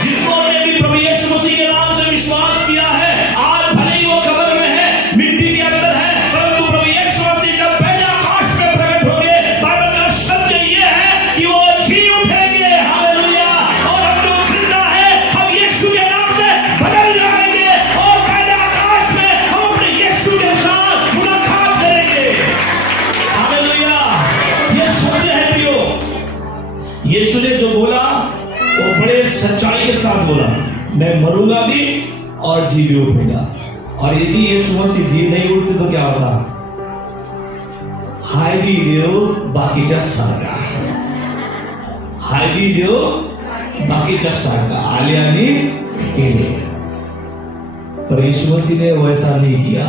जिनको ने भी प्रभु यीशु मसीह के नाम से विश्वास किया है, आज भले ही वो कब्र में है, मिट्टी के अंदर है, परंतु प्रभु यीशु मसीह जब पहले आकाश में प्रकट होंगे, बाइबल का सत्य ये है कि वो जी उठेंगे. हालेलुया. और हम जो जिंदा है, हम यीशु के नाम से बदल जाएंगे और पहले आकाश में हम अपने यीशु के साथ मुलाकात करेंगे. सच्चाई के साथ बोला, मैं मरूंगा भी और जी भी उठूंगा। और यदि यीशु मसीह जी नहीं उठते तो क्या होगा? हाय भी देव बाकीच्या सारखा, हाय भी देव बाकीच्या सारखा आले आणि गेले। पर यीशु मसीह ने वैसा नहीं किया।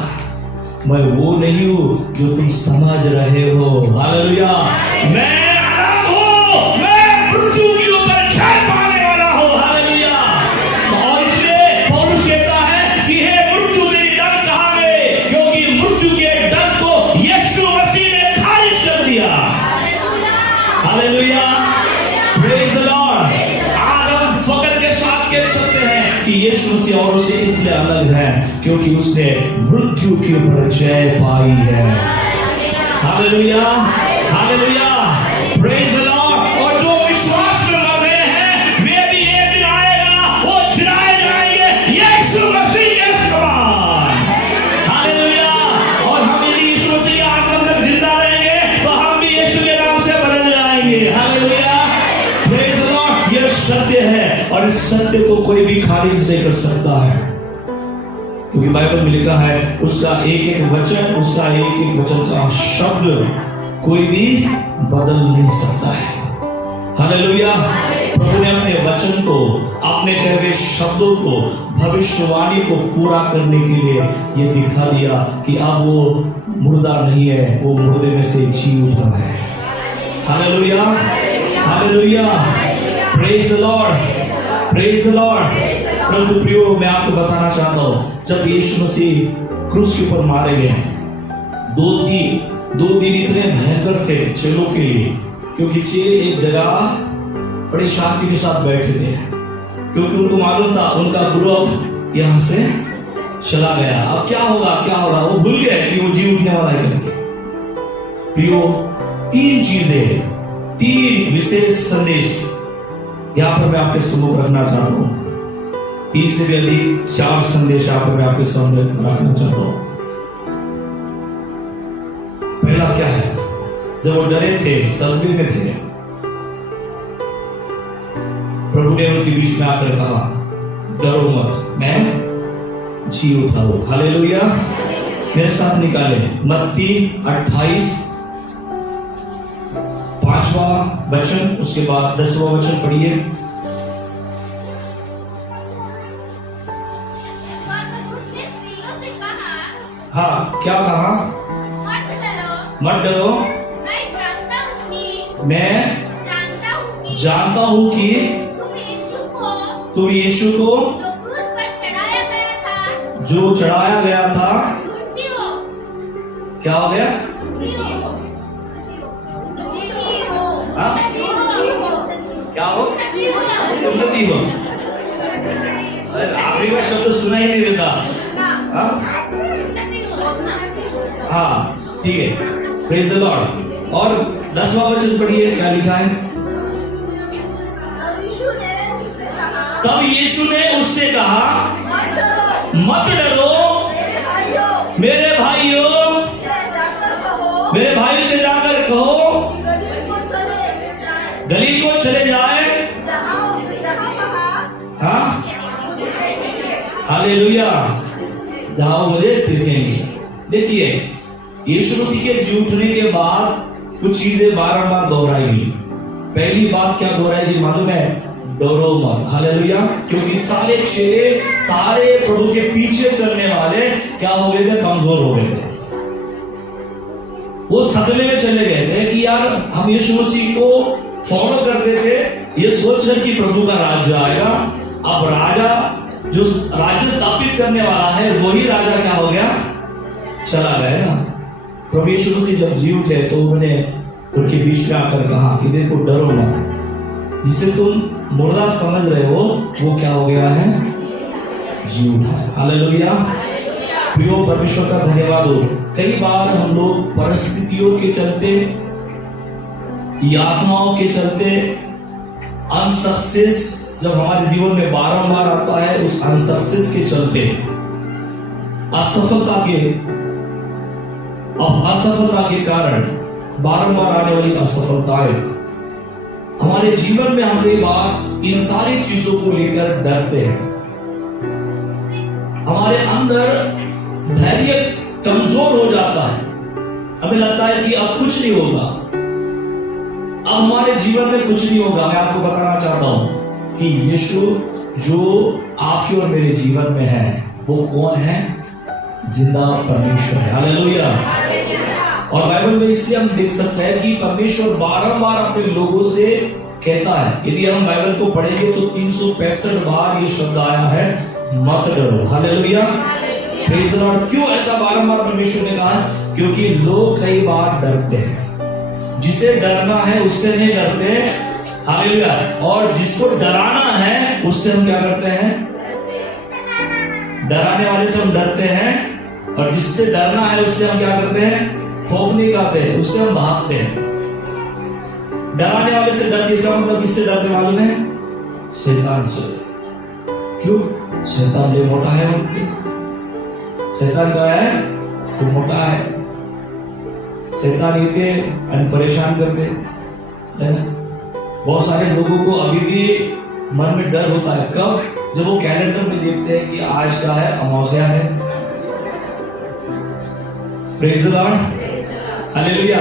मैं वो नहीं हूं जो तुम समझ रहे हो। हालेलुया। मैं अलग हूं, मैं मृत्यु के ऊपर जय पाने वाला हूं। हालेलुया। और इसलिए पौलुस कहता है कि हे मृत्यु तेरी डंक कहां गए, क्योंकि मृत्यु के डंक को यीशु मसीह ने खारिज कर दिया। हालेलुया। Praise the Lord. आज हम फख्र के साथ कह सकते हैं कि यीशु मसीह औरों से इसलिए अलग है क्योंकि उसने मृत्यु के ऊपर जय पाई है। Hallelujah, hallelujah, praise the Lord. और जो विश्वास में मर गए हैं वे भी एक दिन आएगा, वो जिलाए जाएंगे यीशु मसीह के समान। हालेलुया। और हम यदि यीशु मसीह के आगमन तक जिंदा रहेंगे तो हम भी यीशु के नाम से बदल जाएंगे। Hallelujah, praise the Lord. यह सत्य है और इस सत्य को कोई भी खारिज नहीं कर सकता है, क्योंकि बाइबल में लिखा है उसका एक एक वचन, उसका एक एक वचन का शब्द कोई भी बदल नहीं सकता है। हालेलुया। प्रभु ने अपने वचन को, अपने कहे हुए शब्दों को, भविष्यवाणी को पूरा करने के लिए ये दिखा दिया कि अब वो मुर्दा नहीं है, वो मुर्दे में से जी उठा है। Hallelujah, hallelujah, praise the Lord, praise the Lord. परंतु प्रियो, मैं आपको बताना चाहता हूं, जब यीशु मसीह क्रूस के ऊपर मारे गए, दो दिन इतने भयंकर थे चेलों के लिए, क्योंकि चेले एक जगह बड़ी शांति के साथ बैठे थे, क्योंकि उनको मालूम था उनका गुरु अब यहां से चला गया। अब क्या होगा, क्या होगा, वो भूल गए कि वो जी उठने वाला है। प्रियो, तीन चीजें, तीन विशेष संदेश यहां पर मैं आपके सम्मुख रखना चाहता हूं। 3 से भी अधिक 4 संदेश यहां पर मैं आपके सामने रखना चाहता हूं। पहला क्या है? जब वो डरे थे, सलबे में थे, प्रभु ने उनके बीच में आकर कहा, डरो मत, मैं जी उठा हूं। हालेलुया। मेरे साथ निकाले मत्ती 28 5वां वचन, उसके बाद 10वां वचन पढ़िए। उसने स्त्रियों से कहा, हाँ, क्या कहा? मत डरो, मत डरो, मैं जानता हूं कि तुम यीशु को जो चढ़ाया गया था, क्या हो गया? हाँ? क्या हो? उन्नति हो। आखिरी में शब्द सुना ही नहीं देता। हाँ, ठीक है, प्रेज द लॉर्ड। और 10वां वचन पढ़िए, क्या लिखा है? तब यीशु ने उससे कहा, मत डरो मेरे भाइयों, मेरे भाई से जाकर कहो गलील को चले जाए। हाँ, हालेलुया, जहां मुझे देखेंगे। देखिए, यीशु मसीह के जी उठने के बाद कुछ चीजें बारंबार दोहराई गई। पहली बात क्या दोहराई गई मालूम है? डरो मत। हालेलुया। क्योंकि सारे प्रभु के पीछे चलने वाले क्या हो गए थे? कमजोर हो गए थे। वो सदमे में चले गए थे कि यार हम यीशु मसीह को फॉलो करते थे, ये सोचकर कि प्रभु का राज्य आएगा। अब राजा जो राज्य स्थापित करने वाला है वही राजा क्या हो गया? चला गया ना। प्रभु यीशु मसीह जब जी उठे तो उन्होंने उनके बीच में आकर कहा कि देखो डरो मत, जिसे तुम मुर्दा समझ रहे हो वो क्या हो गया है? जी उठा है। हालेलुया। प्रियो, परमेश्वर का धन्यवाद हो। कई बार हम लोग परिस्थितियों के चलते, यातनाओं के चलते, अनसक्सेस जब हमारे जीवन में बारंबार आता है, उस अनसक्सेस के चलते, असफलता के कारण बारंबार आने वाली असफलताएं हमारे जीवन में हम कई बार इन सारी चीजों को लेकर डरते हैं। हमारे अंदर धैर्य कमजोर हो जाता है। हमें लगता है कि अब कुछ नहीं होगा, अब हमारे जीवन में कुछ नहीं होगा। मैं आपको बताना चाहता हूं कि यीशु जो आपके और मेरे जीवन में है वो कौन है? जिंदा परमेश्वर है। हालेलुया। और बाइबल में इसलिए हम देख सकते हैं कि परमेश्वर बारंबार अपने लोगों से कहता है। यदि हम बाइबल को पढ़ेंगे तो 365 बार ये शब्द आया है, मत डरो। हालेलुया। Praise the Lord. क्यों ऐसा बारंबार परमेश्वर ने कहा? क्योंकि लोग कई बार डरते हैं। जिसे डरना है उससे नहीं डरते। हालेलुया। और जिसको डराना है उससे हम क्या करते हैं? डराने वाले से हम डरते हैं, और जिससे डरना है उससे हम क्या करते हैं? खौफ नहीं खाते, उससे हम भागते हैं। डराने वाले से डरते, इसका मतलब किससे डरते मालूम है? शैतान से। क्यों? शैतान ले मोटा है उनके। शैतान क्या है? तो मोटा है। शैतान इनके परेशान करते है ना। बहुत सारे लोगों को अभी भी मन में डर होता है। कब? जब वो कैलेंडर में देखते हैं कि आज का है, अमावस्या है। Praise the Lord. हालेलुया।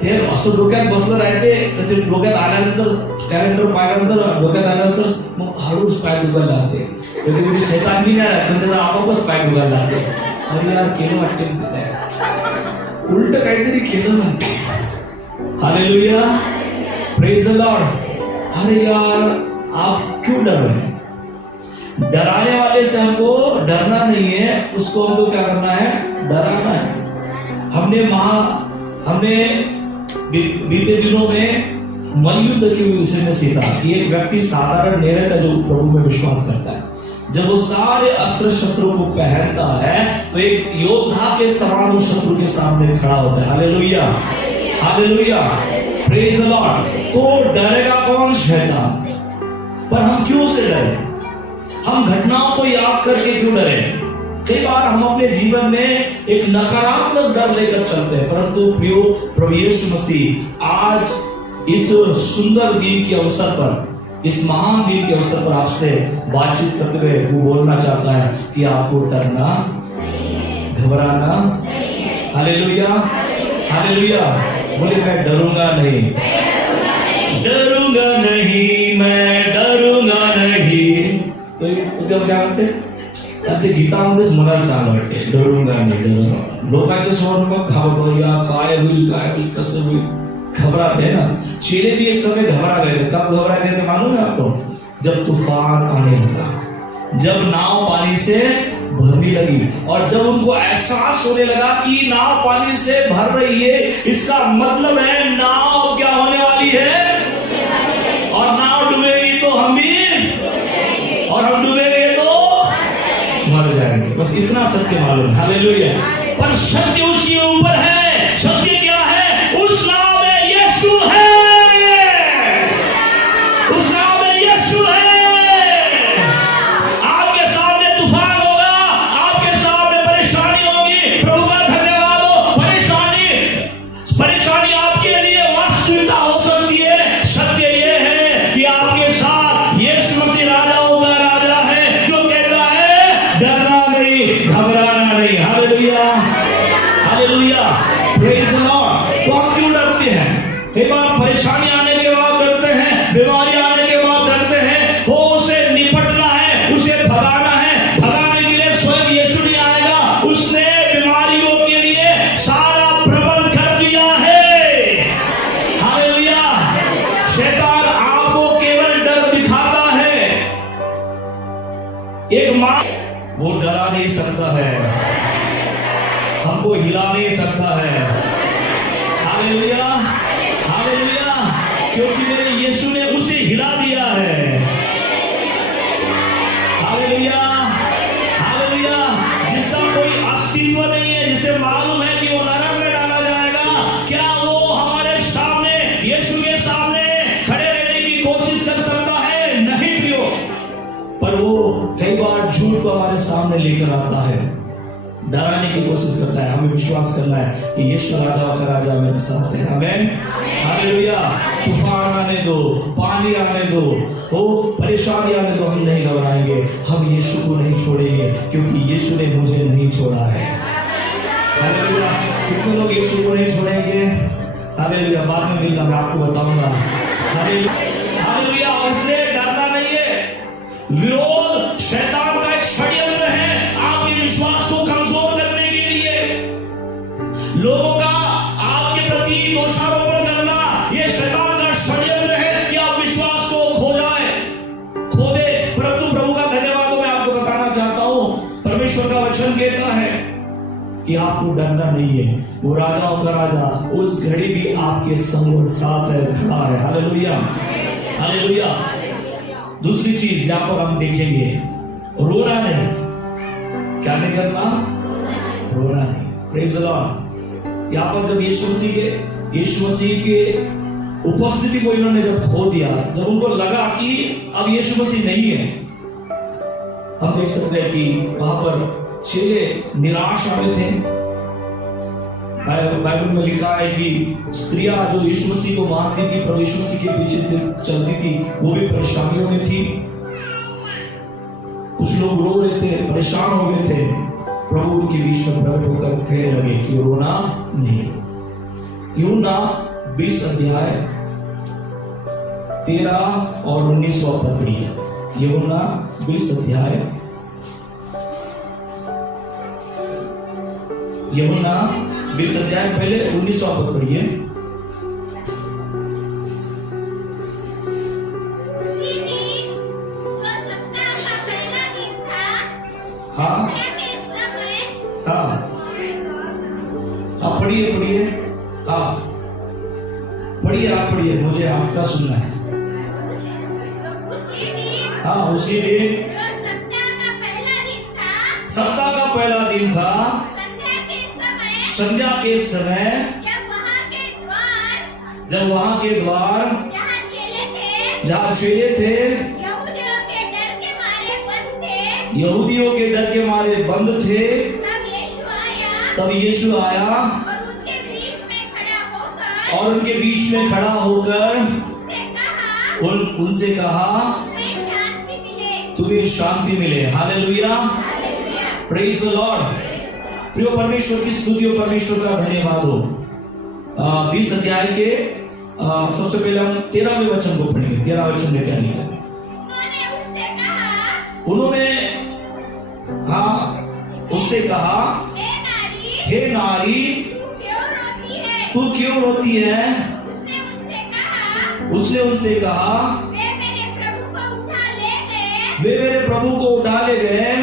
ते असं डोक्यात बसलं राहते, त्याचे डोक्यात आल्यानंतर कॅलेंडर पाहिल्यानंतर डोक्यात आल्यानंतर मग हळूच पाय दुखायला लागते. कधी कधी शैतान बी नाही राहत, पण त्याचा आपोआपच पाय दुखायला लागते. अरे यार केलं वाटते तिथे, उलट काहीतरी केलं म्हणते. हालेलुया. Praise the Lord. अरे यार आप क्यों डर रहे हैं? डराने वाले से हमको डरना नहीं है, उसको हमको क्या करना है? डराना है। हमने बीते दिनों में मलयुद्ध के विषय में सीखा कि एक व्यक्ति साधारण नहीं रहता जो प्रभु में विश्वास करता है। जब वो सारे अस्त्र शस्त्रों को पहनता है तो एक योद्धा के समान वो शत्रु के सामने खड़ा होता है। Hallelujah. Hallelujah. Praise the Lord. तो डरेगा कौन? शैतान। पर हम क्यों से डरे? हम घटनाओं को याद करके क्यों डरे? कई बार हम अपने जीवन में एक नकारात्मक डर लेकर चलते हैं, परंतु प्रियो प्रभु यीशु मसीह आज इस सुंदर दिन के अवसर पर, इस महान दिन के अवसर पर आपसे बातचीत करते हुए वो बोलना चाहता है कि आपको डरना, घबराना। हालेलुया। हालेलुया। बोले मैं डरूंगा नहीं, डरूंगा नहीं, मैं डरूंगा नहीं। तो क्या करते? ते गीतामध्येच म्हणायला चालू वाटते, डरूंगा नाही, डरूंगा. लोकांच्या समोर मग घाबरतो, या काय होईल कसं होईल, घबराते हैं ना. चेले भी इस समय घबरा गए थे. कब घबरा गए थे मालूम है आपको? जब तूफान आने लगा, जब नाव पानी से भरने लगी, और जब उनको एहसास होने लगा कि नाव पानी से भर रही है, इसका मतलब है नाव क्या होने वाली है, और नाव डूबेगी तो हम भी, और हम डूबेंगे तो मर जाएंगे. बस इतना सत्य मालूम है. हालेलुया. पर सत्य उसके ऊपर है. सत्य क्या है? उस नाव में यीशु है, उस नाव में यीशु है. आपके सामने तूफान होगा, आपके सामने परेशानी होगी, प्रभु का धन्यवाद हो. परेशानी आपके लिए वास्तविकता हो सकती है. सत्य ये है कि आपके साथ यीशु मसीह राजाओं का राजा है, जो कहता है डरना नहीं, घबराना नहीं. Hallelujah. Hallelujah. Praise the Lord. तो आप क्यों डरते हैं? कई बार परेशानी आने के बाद डरते हैं, बीमारी आने के बाद डरते हैं. हो उसे निपटना है, उसे भगाना है. भगाने के लिए स्वयं यीशु नहीं आएगा, उसने बीमारियों के लिए सारा प्रबंध कर दिया है. हालेलुया. शैतान आपको केवल डर दिखाता है. एक मां वो डरा नहीं सकता है, हमको हिला नहीं सकता है. हालेलुया. हालेलुया. क्योंकि मेरे यीशु ने उसे हिला दिया है. हालेलुया. हालेलुया. जिसका कोई अस्तित्व नहीं है, जिसे मालूम है कि वो नरक में डाला जाएगा, क्या वो हमारे सामने, यीशु के सामने खड़े रहने की कोशिश कर सकता है? नहीं प्रियो. पर वो कई बार झूठ को हमारे सामने लेकर आता है. डराने की कोशिश करता है। हमें विश्वास करना है कि यीशु राजाओं का राजा मेरे साथ है। आमीन, हालेलुया। तूफान आने दो, पानी आने दो, वो परेशानी आने दो, हम नहीं घबराएंगे। हम यीशु को नहीं छोड़ेंगे क्योंकि यीशु ने मुझे नहीं छोड़ा है। हालेलुया। कितने लोग यीशु को नहीं छोड़ेंगे? हालेलुया। बाद में मिलना, मैं आपको बताऊंगा। हालेलुया। और इसलिए डरना नहीं है। विरोध शैतान का एक षड्यंत्र है आपके विश्वास को कमजोर करने के लिए, लोगों का आपके प्रति दोषारोपण करना, यह शैतान का षड्यंत्र है कि आप विश्वास को खो दे। परंतु प्रभु का धन्यवाद मैं आपको बताना चाहता हूं, परमेश्वर का वचन कहता है कि आपको डरना नहीं है। वो राजाओं का राजा उस घड़ी भी आपके संग और साथ है, खड़ा है। Hallelujah, hallelujah. दूसरी चीज यहां पर हम देखेंगे, रोना नहीं। क्या नहीं करना? रोना नहीं। Praise the Lord. यहां पर जब यीशु मसीह के उपस्थिति को इन्होंने जब खो दिया, जब उनको लगा कि अब यीशु मसीह नहीं है, हम देख सकते हैं कि वहां पर चेले निराश आ गए थे। बाइबल में लिखा है कि स्त्रियां जो यीशु मसीह को मानती थी, प्रभु यीशु मसीह के पीछे चलती थी, वो भी परेशानियों में थी। कुछ लोग रो रहे थे, परेशान हो गए थे। प्रभु उनके बीच में प्रकट होकर कहने लगे कि रोना नहीं। यूहन्ना 20 अध्याय 13 और 19वां पद पढ़िए। यूहन्ना 20 अध्याय पहले 19वां पद पढ़िए। उसी दिन जो सप्ताह का पहला दिन था, हाँ के समय हाँ आप पढ़िए। हाँ पढ़िए, आप पढ़िए, मुझे आपका सुनना है। उसी दिन हाँ उसी दिन जो सप्ताह का पहला दिन था, सप्ताह का पहला दिन था, संध्या के समय जब वहां के द्वार जहाँ चेले थे यहूदियों के डर के मारे बंद थे, तब यीशु आया और उनके बीच में खड़ा होकर उनसे कहा तुम्हें शांति मिले। Hallelujah, praise the Lord. प्रिय परमेश्वर की स्तुति हो, परमेश्वर का धन्यवाद हो। 20 अध्याय के सबसे पहले हम 13वें वचन को पढ़ेंगे। 13वें वचन में क्या लिखा है? उन्होंने उससे कहा, हे नारी तू क्यों रोती है? उसने उनसे कहा, वे मेरे प्रभु को उठा ले गए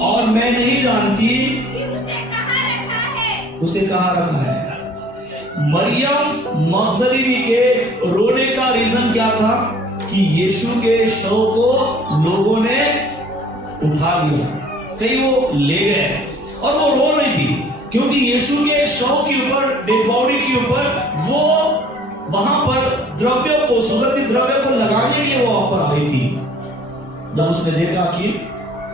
और मैं नहीं जानती कि उसे कहाँ रखा है। मरियम मगदलीनी के रोने का रीजन क्या था? कि यीशु के शव को लोगों ने उठा लिया, कहीं वो ले गए, और वो रो रही थी क्योंकि यीशु के शव के ऊपर, डेड बॉडी के ऊपर, वो वहां पर द्रव्यों को, सुगंधित द्रव्यों को लगाने के लिए वो वहां पर आई थी। जब उसने देखा कि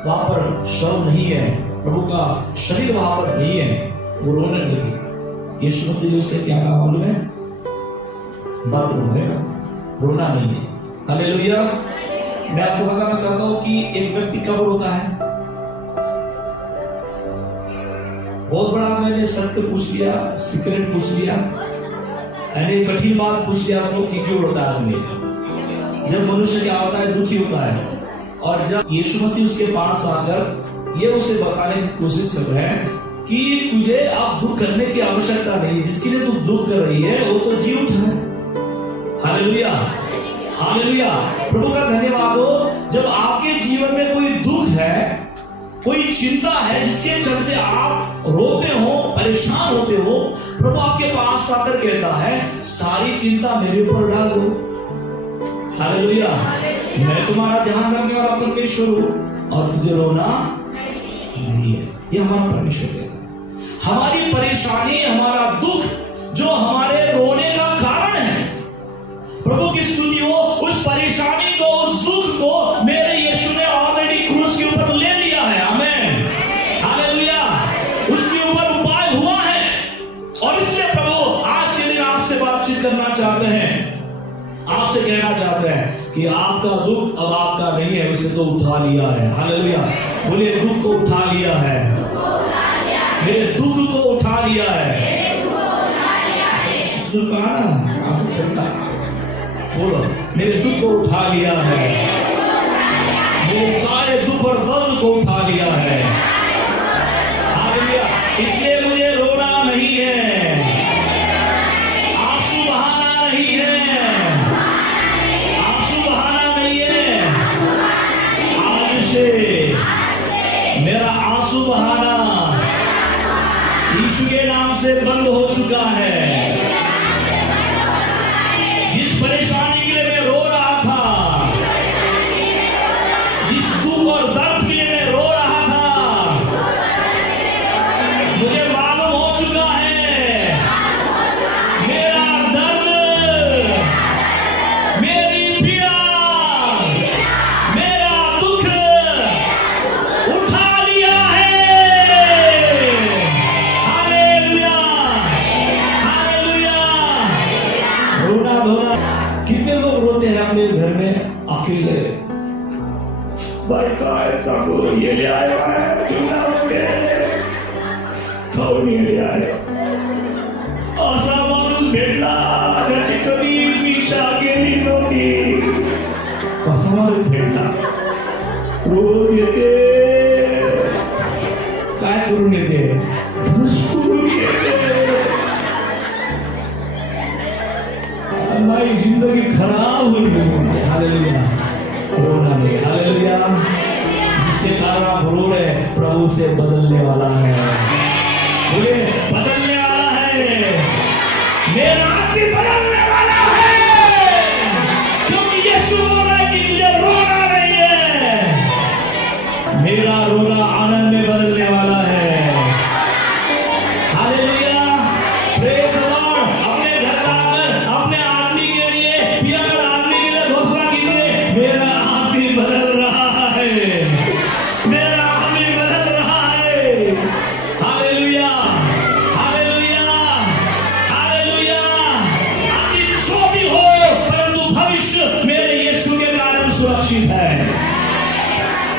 वहां पर शव नहीं है, प्रभु का शरीर वहां पर नहीं है, वो रोने लगी। यीशु मसीह ने उससे क्या कहा मालूम है? बात रोना नहीं है। हालेलुया। मैं आपको बताना चाहता हूं कि एक व्यक्ति कब रोता है? बहुत बड़ा मैंने सत्य पूछ लिया, सीक्रेट पूछ लिया, यानी कठिन बात पूछ लिया आपको कि क्यों रोता है आदमी। जब मनुष्य क्या होता है? दुखी होता है। और जब यीशु मसीह उसके पास आकर ये उसे बताने की कोशिश कर रहे हैं कि तुझे अब दुख करने की आवश्यकता नहीं, जिसके लिए तू दुख कर रही है वो तो जी उठा है। Hallelujah, hallelujah. प्रभु का धन्यवाद हो। जब आपके जीवन में कोई दुख है, कोई चिंता है, जिसके चलते आप रोते हो, परेशान होते हो, प्रभु आपके पास आकर कहता है सारी चिंता मेरे ऊपर डाल दो। हालेलुया। मैं तुम्हारा ध्यान रखने वाला परमेश्वर हूं और तुझे रोना नहीं है। ये हमारा परमेश्वर है। हमारी परेशानी, हमारा दुख जो हमारे रोने का कारण है, प्रभु की स्तुति हो, उस परेशानी को, उस दुख को मेरे यीशु ने ऑलरेडी क्रूस के ऊपर ले लिया है। आमीन, कि आपका दुख अब आपका नहीं है, उसे तो उठा लिया है। हालेलुया। बोलिए दुख को उठा लिया है, मेरे दुख को उठा लिया है। उसने कहा ना आंसू चलता, बोलो मेरे दुख को उठा लिया है, मेरे सारे दुख और दर्द को उठा लिया है। हालेलुया। इसलिए मुझे रोना नहीं है, आंसू बहाना नहीं है, आंसू बहाना नहीं है। आज से मेरा आंसू बहाना यीशु के नाम से बंद हो चुका है। जिस परेशानी के लिए मैं रो रहा था, जिस दुख और दर्द के लिए मैं रो रहा था, मुझे मालूम हो चुका है मेरा दर्द, मेरी पीड़ा, मेरा दुख उठा लिया है। Hallelujah, hallelujah. रोना धोना, कितने लोग रोते हैं अपने घर में अकेले, भाई का ऐसा बोलो ये ले आया है, क्यों ना रोके, खाऊ नहीं ले आए, असा माणूस भेटला त्याची कधीच इच्छा केली नव्हती, असा माणूस भेटला, रोज येते, काय करून येते, घुसखोरून येते, हमारी जिंदगी खराब हो गई। हालेलुया। रोना नहीं। हालेलुया। जिसके कारण आप रो रहे हैं, प्रभु से बदलने वाला है, बोले बदलने वाला है, मेरा आदमी बदलने वाला है, क्योंकि यीशु बोल रहा है कि मुझे रोना नहीं है, मेरा रोना आनंद में बदलने वाला है। हालेलुया। Praise the Lord. अपने घर आकर अपने आदमी के लिए, पियागढ़ आदमी के लिए घोषणा कीजिए, मेरा आदमी बदल रहा है, मेरा आदमी बदल रहा है। Hallelujah, hallelujah, hallelujah. आदमी जो भी हो, परंतु भविष्य मेरे यीशु के कारण सुरक्षित है।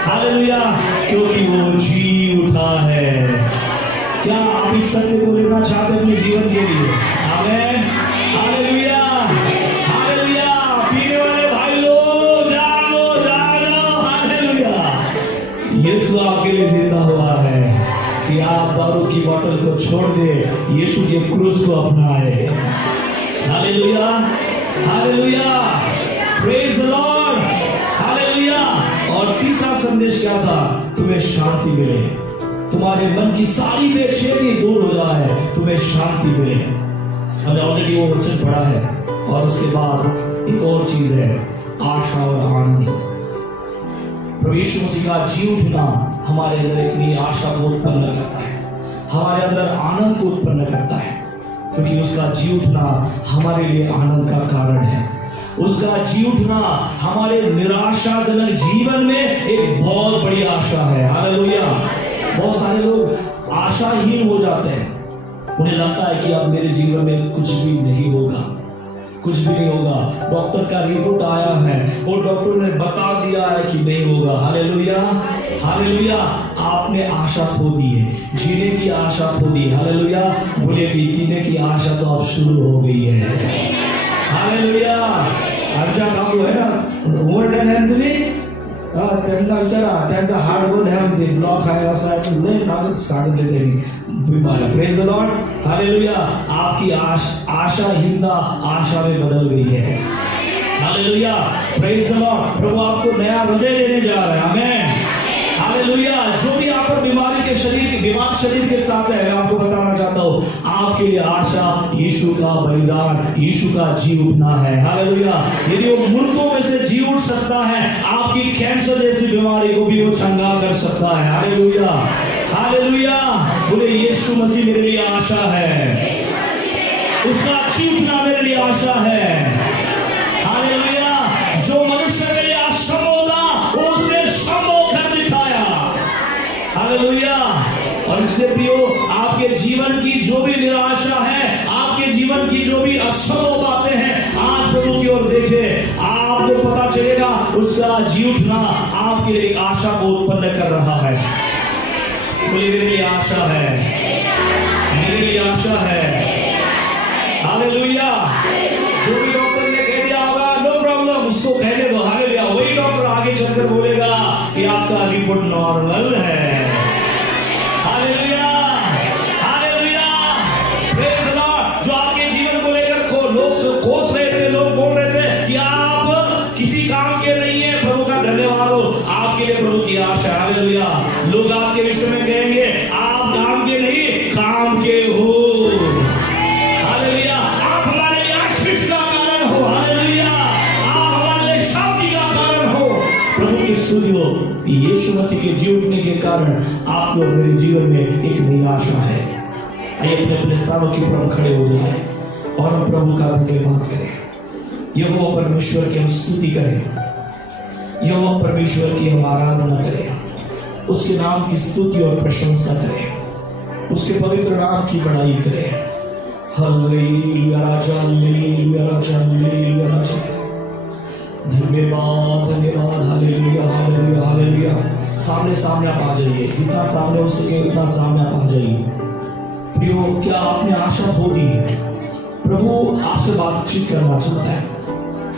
हालेलुया। क्योंकि वो जी उठा है। क्या आप इस सत्य को लेना चाहते हैं अपने जीवन के लिए? आमीन। Hallelujah, hallelujah. पीने वाले भाई लोग जाग लो, जाग लो। हालेलुया। यीशु आपके लिए जिंदा हुआ है कि आप दारू की बोतल को छोड़ दे, यीशु के क्रूस को अपनाए। Hallelujah, hallelujah. Praise the Lord. Hallelujah. और तीसरा संदेश क्या था? तुम्हें शांति मिले, तुम्हारे मन की सारी बेचैनी दूर हो जाए, तुम्हें शांति मिले। हमने ऑलरेडी वो वचन पढ़ा है। और उसके बाद एक और चीज है, आशा और आनंद। प्रभु यीशु मसीह का जी उठना हमारे अंदर एक नई आशा को उत्पन्न करता है, हमारे अंदर आनंद को उत्पन्न करता है, क्योंकि उसका जी उठना हमारे लिए आनंद का कारण है। उसका जी उठना हमारे निराशाजनक जीवन में एक बहुत बड़ी आशा है। हालेलुया। बहुत सारे लोग आशाहीन हो जाते हैं, उन्हें लगता है कि अब मेरे जीवन में कुछ भी नहीं होगा, कुछ भी नहीं होगा। डॉक्टर का रिपोर्ट आया है, वो डॉक्टर ने बता दिया है कि नहीं होगा। Hallelujah, hallelujah. आपने आशा खो दी है, जीने की आशा खो दी। हालेलुया। बोले कि जीने की आशा तो अब शुरू हो गई है। हालेलुया। आमच्या गाव आहे ना, ओरडत आहे तुम्ही, त्यांना विचारा, त्यांचा हार्ट बोल है, म्हणजे ब्लॉक आहे, असा आहे, लय लागत सांगितले त्यांनी बीमारी। Praise the Lord. हालेलुया। आपकी आशाहीनता आशा में बदल गई है। हालेलुया। Praise the Lord. प्रभु आपको नया हृदय देने जा रहे हैं। आमीन। हालेलुया। जो भी आप बीमारी के शरीर, बीमार शरीर के साथ है, मैं आपको बताना चाहता हूँ, आपके लिए आशा यीशु का बलिदान, यीशु का जी उठना है। हालेलुया। यदि वो मुर्दों में से जी उठ सकता है, आपकी कैंसर जैसी बीमारी को भी वो चंगा कर सकता है। Hallelujah, hallelujah. बोले यीशु मसीह मेरे लिए आशा है, उसका जी उठना मेरे लिए आशा है। हालेलुया। जो मनुष्य के लिए असंभव था, वो उसने संभव कर दिखाया। हालेलुया। और इसलिए प्रियो, आपके जीवन की जो भी निराशा है, आपके जीवन की जो भी असंभव बातें हैं, आज प्रभु की ओर देखें, आपको पता चले उसका जी उठना आपके लिए एक आशा को उत्पन्न कर रहा है। बोले मेरे लिए आशा है, मेरे लिए आशा है। हालेलुया। जो भी डॉक्टर ने कह दिया होगा नो प्रॉब्लम, उसको कहने दो। हालेलुया। वही डॉक्टर आगे चलकर बोलेगा कि आपका रिपोर्ट नॉर्मल है। Hallelujah, hallelujah, praise the Lord. जो आपके जीवन को लेकर लोग कोस रहे थे, लोग बोल रहे थे कि आप किसी काम के नहीं है, प्रभु का धन्यवाद हो, आपके लिए प्रभु की आशा। हालेलुया। लोग आपके विषय में कहेंगे आप काम के नहीं, काम के हो। हालेलुया। आप हमारे लिए आशीष का कारण हो। हालेलुया। आप हमारे लिए शांति का कारण हो। प्रभु की स्तुति हो। यीशु मसीह के जी उठने के कारण आप लोग मेरे जीवन में एक नई आशा है। आइए अपने अपने स्थानों के ऊपर खड़े हो जाए और हम प्रभु का धन्यवाद करें। यहोवा परमेश्वर की हम स्तुति करें, यहोवा परमेश्वर की हम आराधना करें, उसके नाम की स्तुति और प्रशंसा करें, उसके पवित्र नाम की बड़ाई करें। हालेलुया राजा, हालेलुया राजा, हालेलुया राजा। धन्यवाद, धन्यवाद। Hallelujah, hallelujah, hallelujah. सामने सामने आप आ जाइए, जितना सामने हो सके उतना सामने आप आ जाइए। प्रियो, क्या आपने आशा खो दी है? प्रभु आपसे बातचीत करना चाहता है।